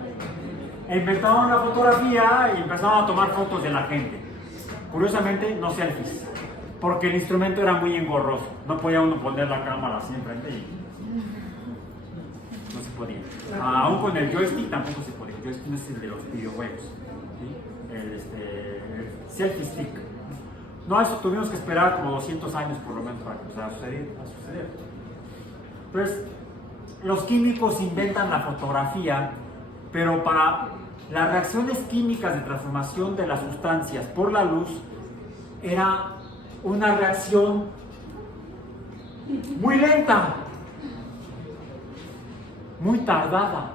Inventaron la fotografía y empezaron a tomar fotos de la gente. Curiosamente, no selfies. porque el instrumento era muy engorroso. No podía uno poner la cámara así enfrente y no se podía. Aún con el joystick tampoco se podía. El joystick no es el de los videojuegos, ¿sí? El selfie stick. No, eso tuvimos que esperar como 200 años por lo menos para que empezara a suceder. Pues los químicos inventan la fotografía, pero para las reacciones químicas de transformación de las sustancias por la luz era una reacción muy lenta, muy tardada.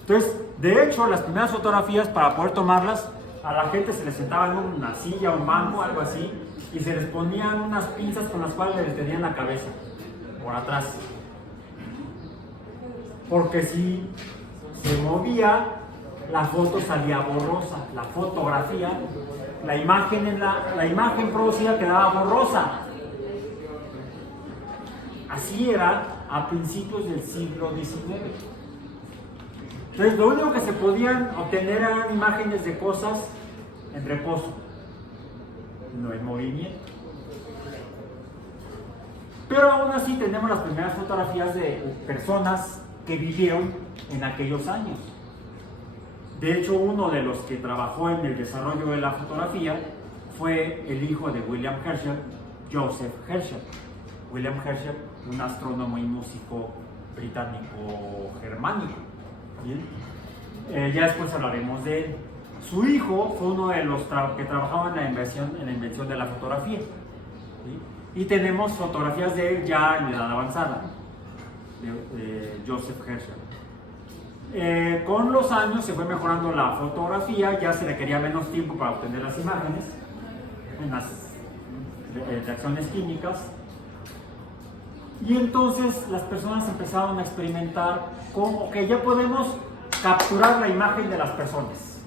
Entonces, de hecho, las primeras fotografías, para poder tomarlas, a la gente se les sentaba en una silla, un banco, algo así, y se les ponían unas pinzas con las cuales les tenían la cabeza por atrás. Porque si se movía, la foto salía borrosa, la fotografía, la imagen producida quedaba borrosa. Así era a principios del siglo XIX. Entonces, lo único que se podían obtener eran imágenes de cosas en reposo, no en movimiento. Pero aún así tenemos las primeras fotografías de personas que vivieron en aquellos años. De hecho, uno de los que trabajó en el desarrollo de la fotografía fue el hijo de William Herschel, Joseph Herschel. William Herschel, un astrónomo y músico británico-germánico. Ya después hablaremos de él. Su hijo fue uno de los que trabajaba en la invención de la fotografía. ¿Sí? Y tenemos fotografías de él ya en edad avanzada, de Joseph Herschel. Con los años se fue mejorando la fotografía, ya se le quería menos tiempo para obtener las imágenes en las reacciones químicas, y entonces las personas empezaron a experimentar con que ya podemos capturar la imagen de las personas,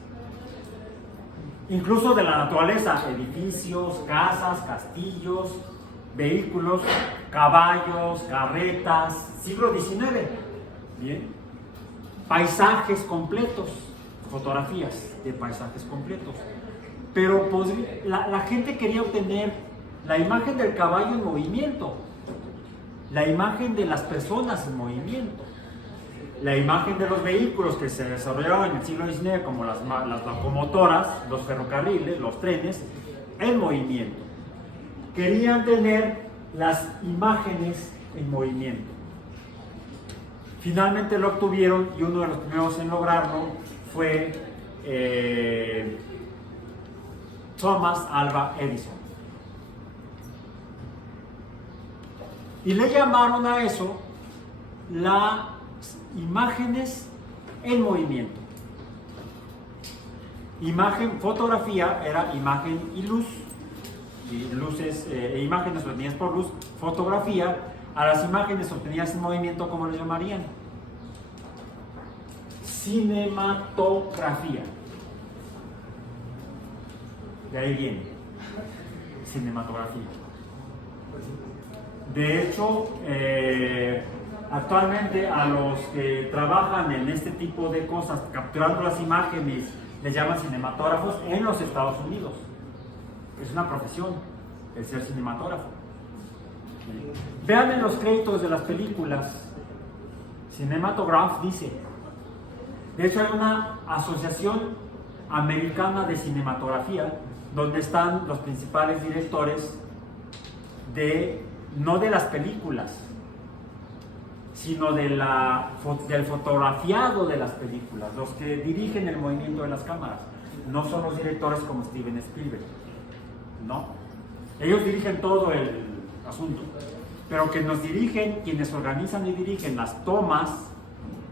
incluso de la naturaleza, edificios, casas, castillos, vehículos, caballos, carretas, siglo XIX, bien, paisajes completos, fotografías de paisajes completos. Pero la gente quería obtener la imagen del caballo en movimiento, la imagen de las personas en movimiento, la imagen de los vehículos que se desarrollaron en el siglo XIX, como las locomotoras, los ferrocarriles, los trenes, en movimiento. Querían tener las imágenes en movimiento. Finalmente lo obtuvieron, y uno de los primeros en lograrlo fue Thomas Alva Edison. Y le llamaron a eso las imágenes en movimiento. Fotografía era imagen y luz, y luces, imágenes obtenidas por luz. Fotografía, a las imágenes obtenidas en movimiento, ¿cómo le llamarían? Cinematografía. De ahí viene, cinematografía. De hecho, actualmente a los que trabajan en este tipo de cosas, capturando las imágenes, les llaman cinematógrafos en los Estados Unidos. Es una profesión el ser cinematógrafo. Vean en los créditos de las películas, Cinematograph dice. De hecho, hay una asociación americana de cinematografía donde están los principales directores no de las películas, sino del fotografiado de las películas, los que dirigen el movimiento de las cámaras. No son los directores como Steven Spielberg, no. Ellos dirigen todo el asunto, pero que nos dirigen, quienes organizan y dirigen las tomas,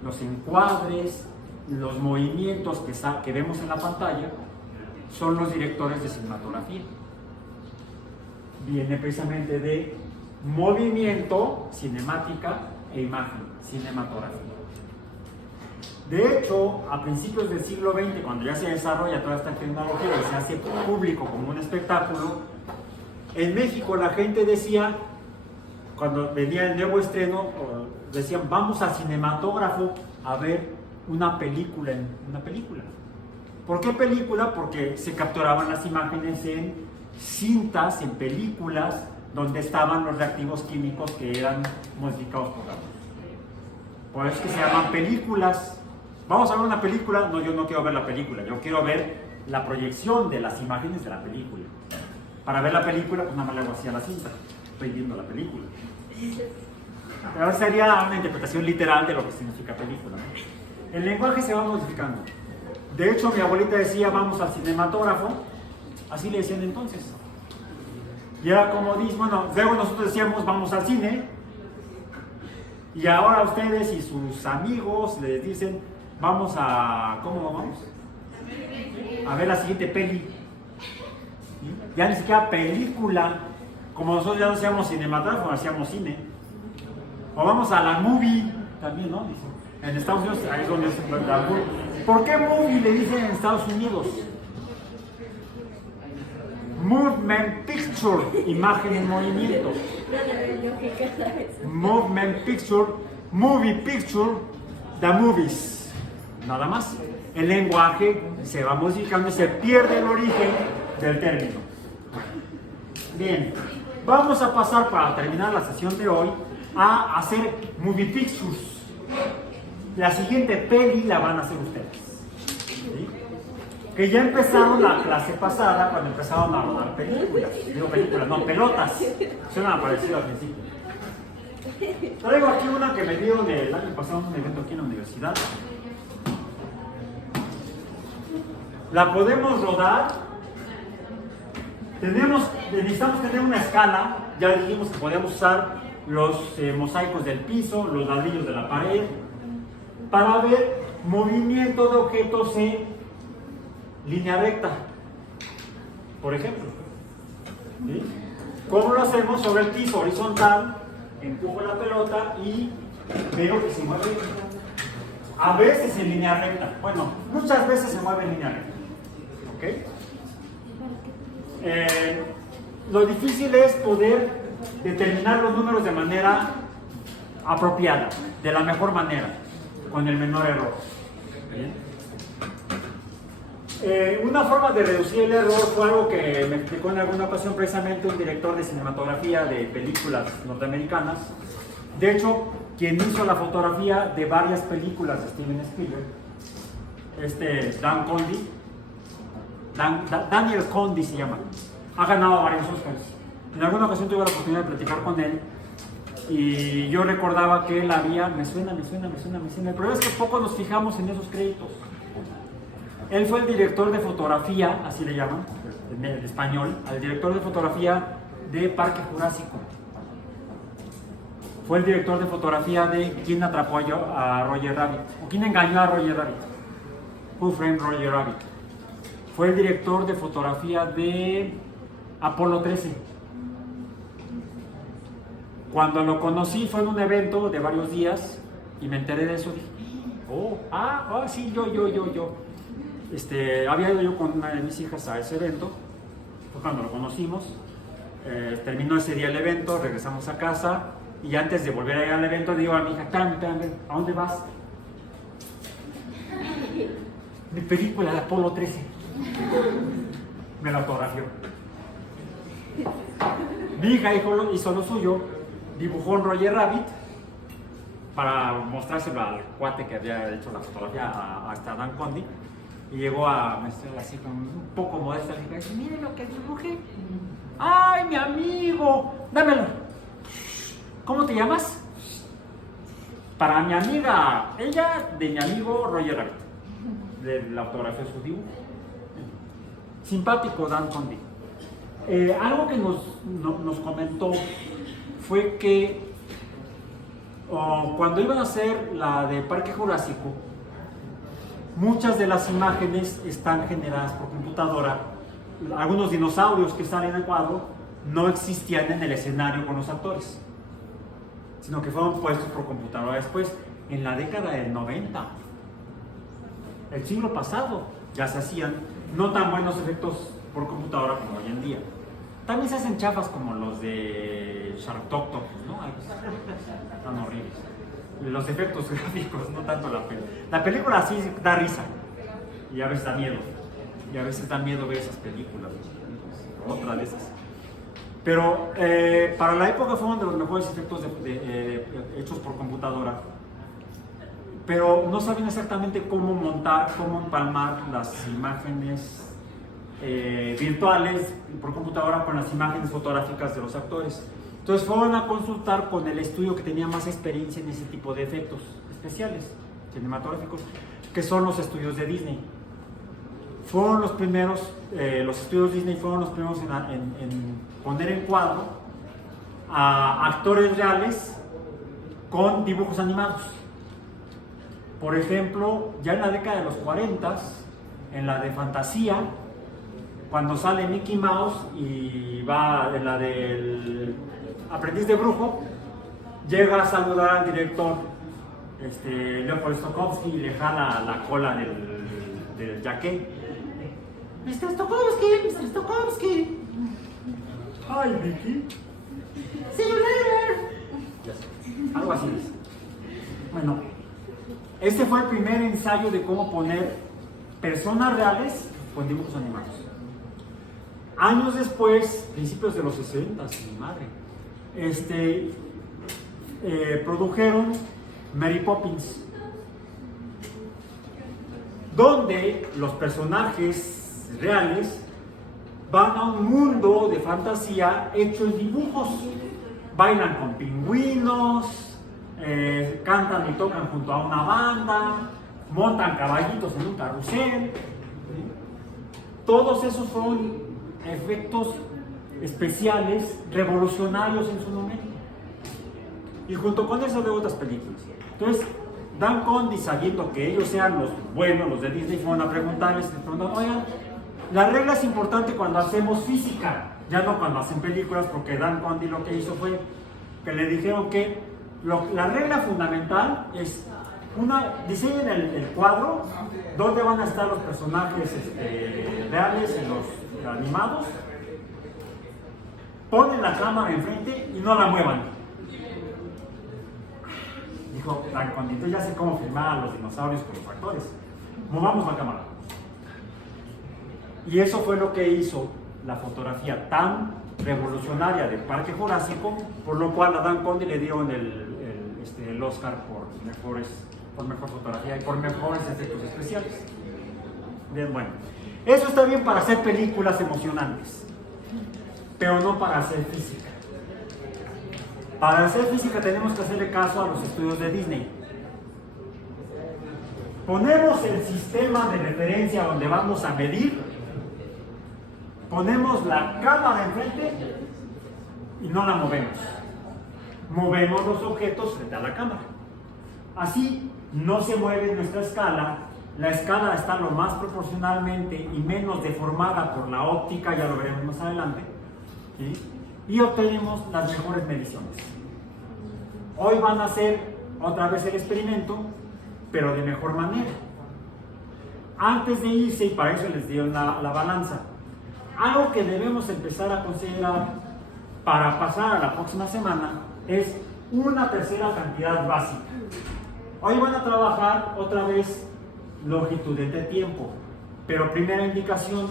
los encuadres, los movimientos que vemos en la pantalla, son los directores de cinematografía. Viene precisamente de movimiento, cinemática, e imagen, cinematografía. De hecho, a principios del siglo XX, cuando ya se desarrolla toda esta tecnología y se hace público como un espectáculo, en México la gente decía, cuando venía el nuevo estreno, decían, vamos al cinematógrafo a ver una película. ¿Por qué película? Porque se capturaban las imágenes en cintas, en películas, donde estaban los reactivos químicos que eran modificados por la luz. Por eso es que se llaman películas. Vamos a ver una película. No, yo no quiero ver la película, yo quiero ver la proyección de las imágenes de la película. Para ver la película, pues nada más le hago así a la cinta. Estoy viendo la película. Pero ahora sería una interpretación literal de lo que significa película, ¿no? El lenguaje se va modificando. De hecho, mi abuelita decía, vamos al cinematógrafo. Así le decían entonces. Y era como dice, bueno, luego nosotros decíamos, vamos al cine. Y ahora ustedes y sus amigos les dicen, vamos a... ¿Cómo vamos? A ver la siguiente peli. ¿Sí? Ya ni siquiera película. Como nosotros ya no hacíamos cinematógrafo, hacíamos cine. O vamos a la movie, también, ¿no? Dicen. En Estados Unidos, ahí es donde es la movie. ¿Por qué movie le dicen en Estados Unidos? Movement picture, imagen en movimiento. Movement picture, movie picture, the movies. Nada más. El lenguaje se va modificando y se pierde el origen del término. Bien, vamos a pasar para terminar la sesión de hoy a hacer movie pictures. La siguiente peli la van a hacer ustedes. ¿Sí? Que ya empezaron la clase pasada cuando empezaron a rodar películas. Digo películas, no, pelotas. Suena parecido al principio. Traigo aquí una que me dieron el año pasado en un evento aquí en la universidad. La podemos rodar. Necesitamos tener una escala. Ya dijimos que podíamos usar los mosaicos del piso, los ladrillos de la pared, para ver movimiento de objetos en línea recta, por ejemplo. ¿Sí? ¿Cómo lo hacemos? Sobre el piso horizontal, empujo la pelota y veo que se mueve a veces en línea recta. Bueno, muchas veces se mueve en línea recta. ¿Ok? Lo difícil es poder determinar los números de manera apropiada, de la mejor manera, con el menor error. ¿Bien? Una forma de reducir el error fue algo que me explicó en alguna ocasión precisamente un director de cinematografía de películas norteamericanas. De hecho, quien hizo la fotografía de varias películas de Steven Spielberg, Dan Condy, Daniel Condy se llama, ha ganado varios Oscars. En alguna ocasión tuve la oportunidad de platicar con él y yo recordaba que él había, me suena. El problema es que poco nos fijamos en esos créditos. Él fue el director de fotografía, así le llaman, en español, al director de fotografía de Parque Jurásico. Fue el director de fotografía de ¿Quién atrapó a Roger Rabbit? ¿O quién engañó a Roger Rabbit? Who Framed Roger Rabbit? Fue el director de fotografía de Apolo 13. Cuando lo conocí fue en un evento de varios días y me enteré de eso. Dije, sí, yo. Había ido yo con una de mis hijas a ese evento. Fue cuando lo conocimos. Terminó ese día el evento, regresamos a casa y antes de volver a ir al evento digo a mi hija, espérame, ¿a dónde vas? Mi película de Apolo 13. Me la autografió. Mi hija hizo lo suyo, dibujó un Roger Rabbit para mostrárselo al cuate que había hecho la fotografía hasta Dan Condy. Y llegó a mostrar así con un poco modesta y dice, mire lo que dibujé. ¡Ay, mi amigo! Dámelo. ¿Cómo te llamas? Para mi amiga, ella de mi amigo Roger Rabbit. De la autografía de su dibujo. Simpático Dan Condy. Algo que nos comentó fue que cuando iban a hacer la de Parque Jurásico, muchas de las imágenes están generadas por computadora. Algunos dinosaurios que salen al cuadro no existían en el escenario con los actores, sino que fueron puestos por computadora después, en la década del 90. El siglo pasado ya se hacían no tan buenos efectos por computadora como hoy en día. También se hacen chafas como los de Sharktopus, ¿no? Están horribles. Los efectos gráficos, no tanto la película. La película sí da risa y a veces da miedo. Y a veces da miedo ver esas películas. otra de esas. Pero para la época fue uno de los mejores efectos hechos por computadora. Pero no sabían exactamente cómo montar, cómo empalmar las imágenes virtuales por computadora con las imágenes fotográficas de los actores. Entonces fueron a consultar con el estudio que tenía más experiencia en ese tipo de efectos especiales cinematográficos, que son los estudios de Disney. Fueron los primeros, los estudios Disney fueron los primeros en poner en cuadro a actores reales con dibujos animados. Por ejemplo, ya en la década de los 40, en la de Fantasía, cuando sale Mickey Mouse y va en la del Aprendiz de Brujo, llega a saludar al director Leopold Stokowski y le jala la cola del jaqué. Mr. Stokowski, Mr. Stokowski. Hi, Mickey. See you later. Algo así es. Bueno, este fue el primer ensayo de cómo poner personas reales con dibujos animados. Años después, principios de los 60, mi madre, produjeron Mary Poppins, donde los personajes reales van a un mundo de fantasía hecho en dibujos. Bailan con pingüinos, cantan y tocan junto a una banda, montan caballitos en un carrusel. Todos esos fueron efectos especiales revolucionarios en su momento. Y junto con eso de otras películas. Entonces, Dan Conde, sabiendo que ellos eran los buenos, los de Disney, fueron a preguntarles, oigan, la regla es importante cuando hacemos física, ya no cuando hacen películas, porque Dan Conde lo que hizo fue que le dijeron que la regla fundamental es diseñen el cuadro donde van a estar los personajes reales y los animados, ponen la cámara enfrente y no la muevan. Dijo Dan Conde, entonces ya sé cómo filmar a los dinosaurios con los actores, movamos la cámara. Y eso fue lo que hizo la fotografía tan revolucionaria del Parque Jurásico, por lo cual a Dan Conde le dieron el Oscar por mejor fotografía y por mejores efectos especiales. Bien, bueno, eso está bien para hacer películas emocionantes, pero no para hacer física. Para hacer física tenemos que hacerle caso a los estudios de Disney. Ponemos el sistema de referencia donde vamos a medir, ponemos la cámara enfrente y no la movemos. Movemos los objetos frente a la cámara. Así no se mueve nuestra escala. La escala está lo más proporcionalmente y menos deformada por la óptica, ya lo veremos más adelante, ¿sí? Y obtenemos las mejores mediciones. Hoy van a hacer otra vez el experimento, pero de mejor manera. Antes de irse, y para eso les dieron la balanza, algo que debemos empezar a considerar para pasar a la próxima semana es una tercera cantidad básica. Hoy van a trabajar otra vez longitud de tiempo, pero primera indicación,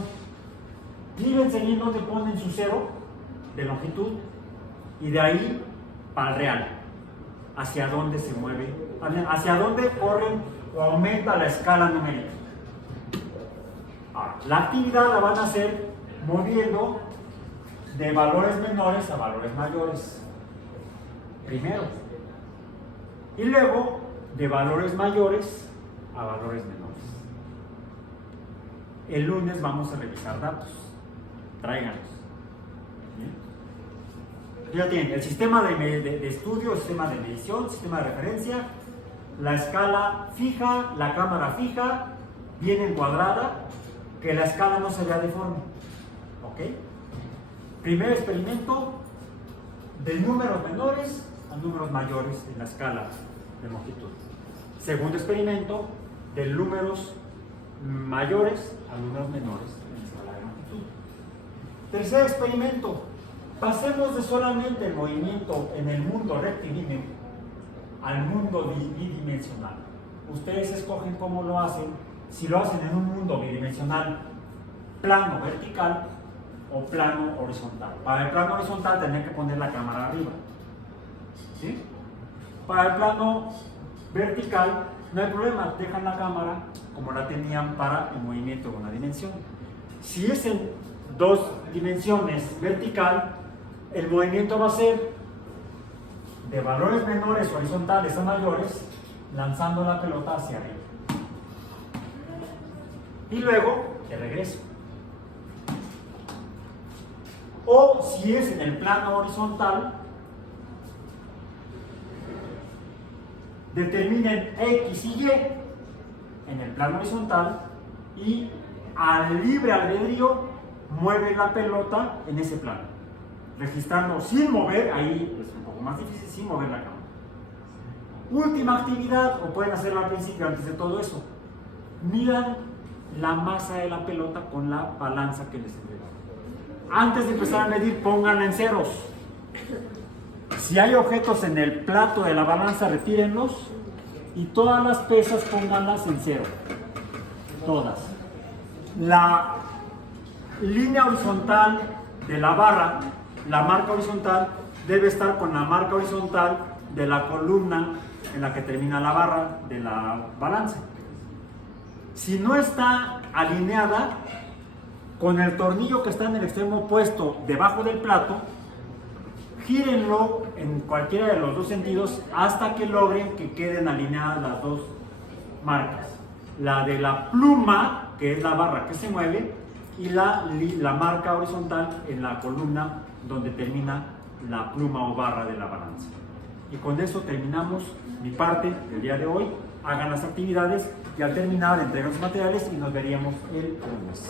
fíjense bien donde ponen su cero de longitud y de ahí para el real, hacia dónde se mueve, hacia dónde corren o aumenta la escala numérica. Ahora, la actividad la van a hacer moviendo de valores menores a valores mayores primero, y luego de valores mayores a valores menores. El lunes vamos a revisar datos, tráiganos. Ya tienen el sistema de estudio, el sistema de medición, el sistema de referencia, la escala fija, la cámara fija, bien encuadrada, que la escala no se vea deforme. ¿Ok? Primer experimento, de números menores a números mayores en la escala de longitud. Segundo experimento, de números mayores a números menores en la escala de longitud. Tercer experimento, pasemos de solamente el movimiento en el mundo rectilíneo al mundo bidimensional. Ustedes escogen cómo lo hacen, si lo hacen en un mundo bidimensional plano vertical o plano horizontal. Para el plano horizontal tenía que poner la cámara arriba. ¿Sí? Para el plano vertical no hay problema, dejan la cámara como la tenían para el movimiento de una dimensión. Si es en 2 dimensiones vertical, el movimiento va a ser de valores menores horizontales a mayores, lanzando la pelota hacia arriba. Y luego de regreso. O si es en el plano horizontal, determinen X y Y en el plano horizontal y al libre albedrío mueven la pelota en ese plano, registrando sin mover, ahí es un poco más difícil, sin mover la cámara. Última actividad, o pueden hacerlo al principio antes de todo eso, midan la masa de la pelota con la balanza que les entrega. Antes de empezar a medir, pónganla en ceros. Si hay objetos en el plato de la balanza, retírenlos y todas las pesas pónganlas en cero. Todas. La línea horizontal de la barra, la marca horizontal, debe estar con la marca horizontal de la columna en la que termina la barra de la balanza. Si no está alineada, con el tornillo que está en el extremo opuesto debajo del plato, gírenlo en cualquiera de los 2 sentidos hasta que logren que queden alineadas las 2 marcas. La de la pluma, que es la barra que se mueve, y la marca horizontal en la columna donde termina la pluma o barra de la balanza. Y con eso terminamos mi parte del día de hoy. Hagan las actividades y al terminar entreguen los materiales y nos veríamos el lunes.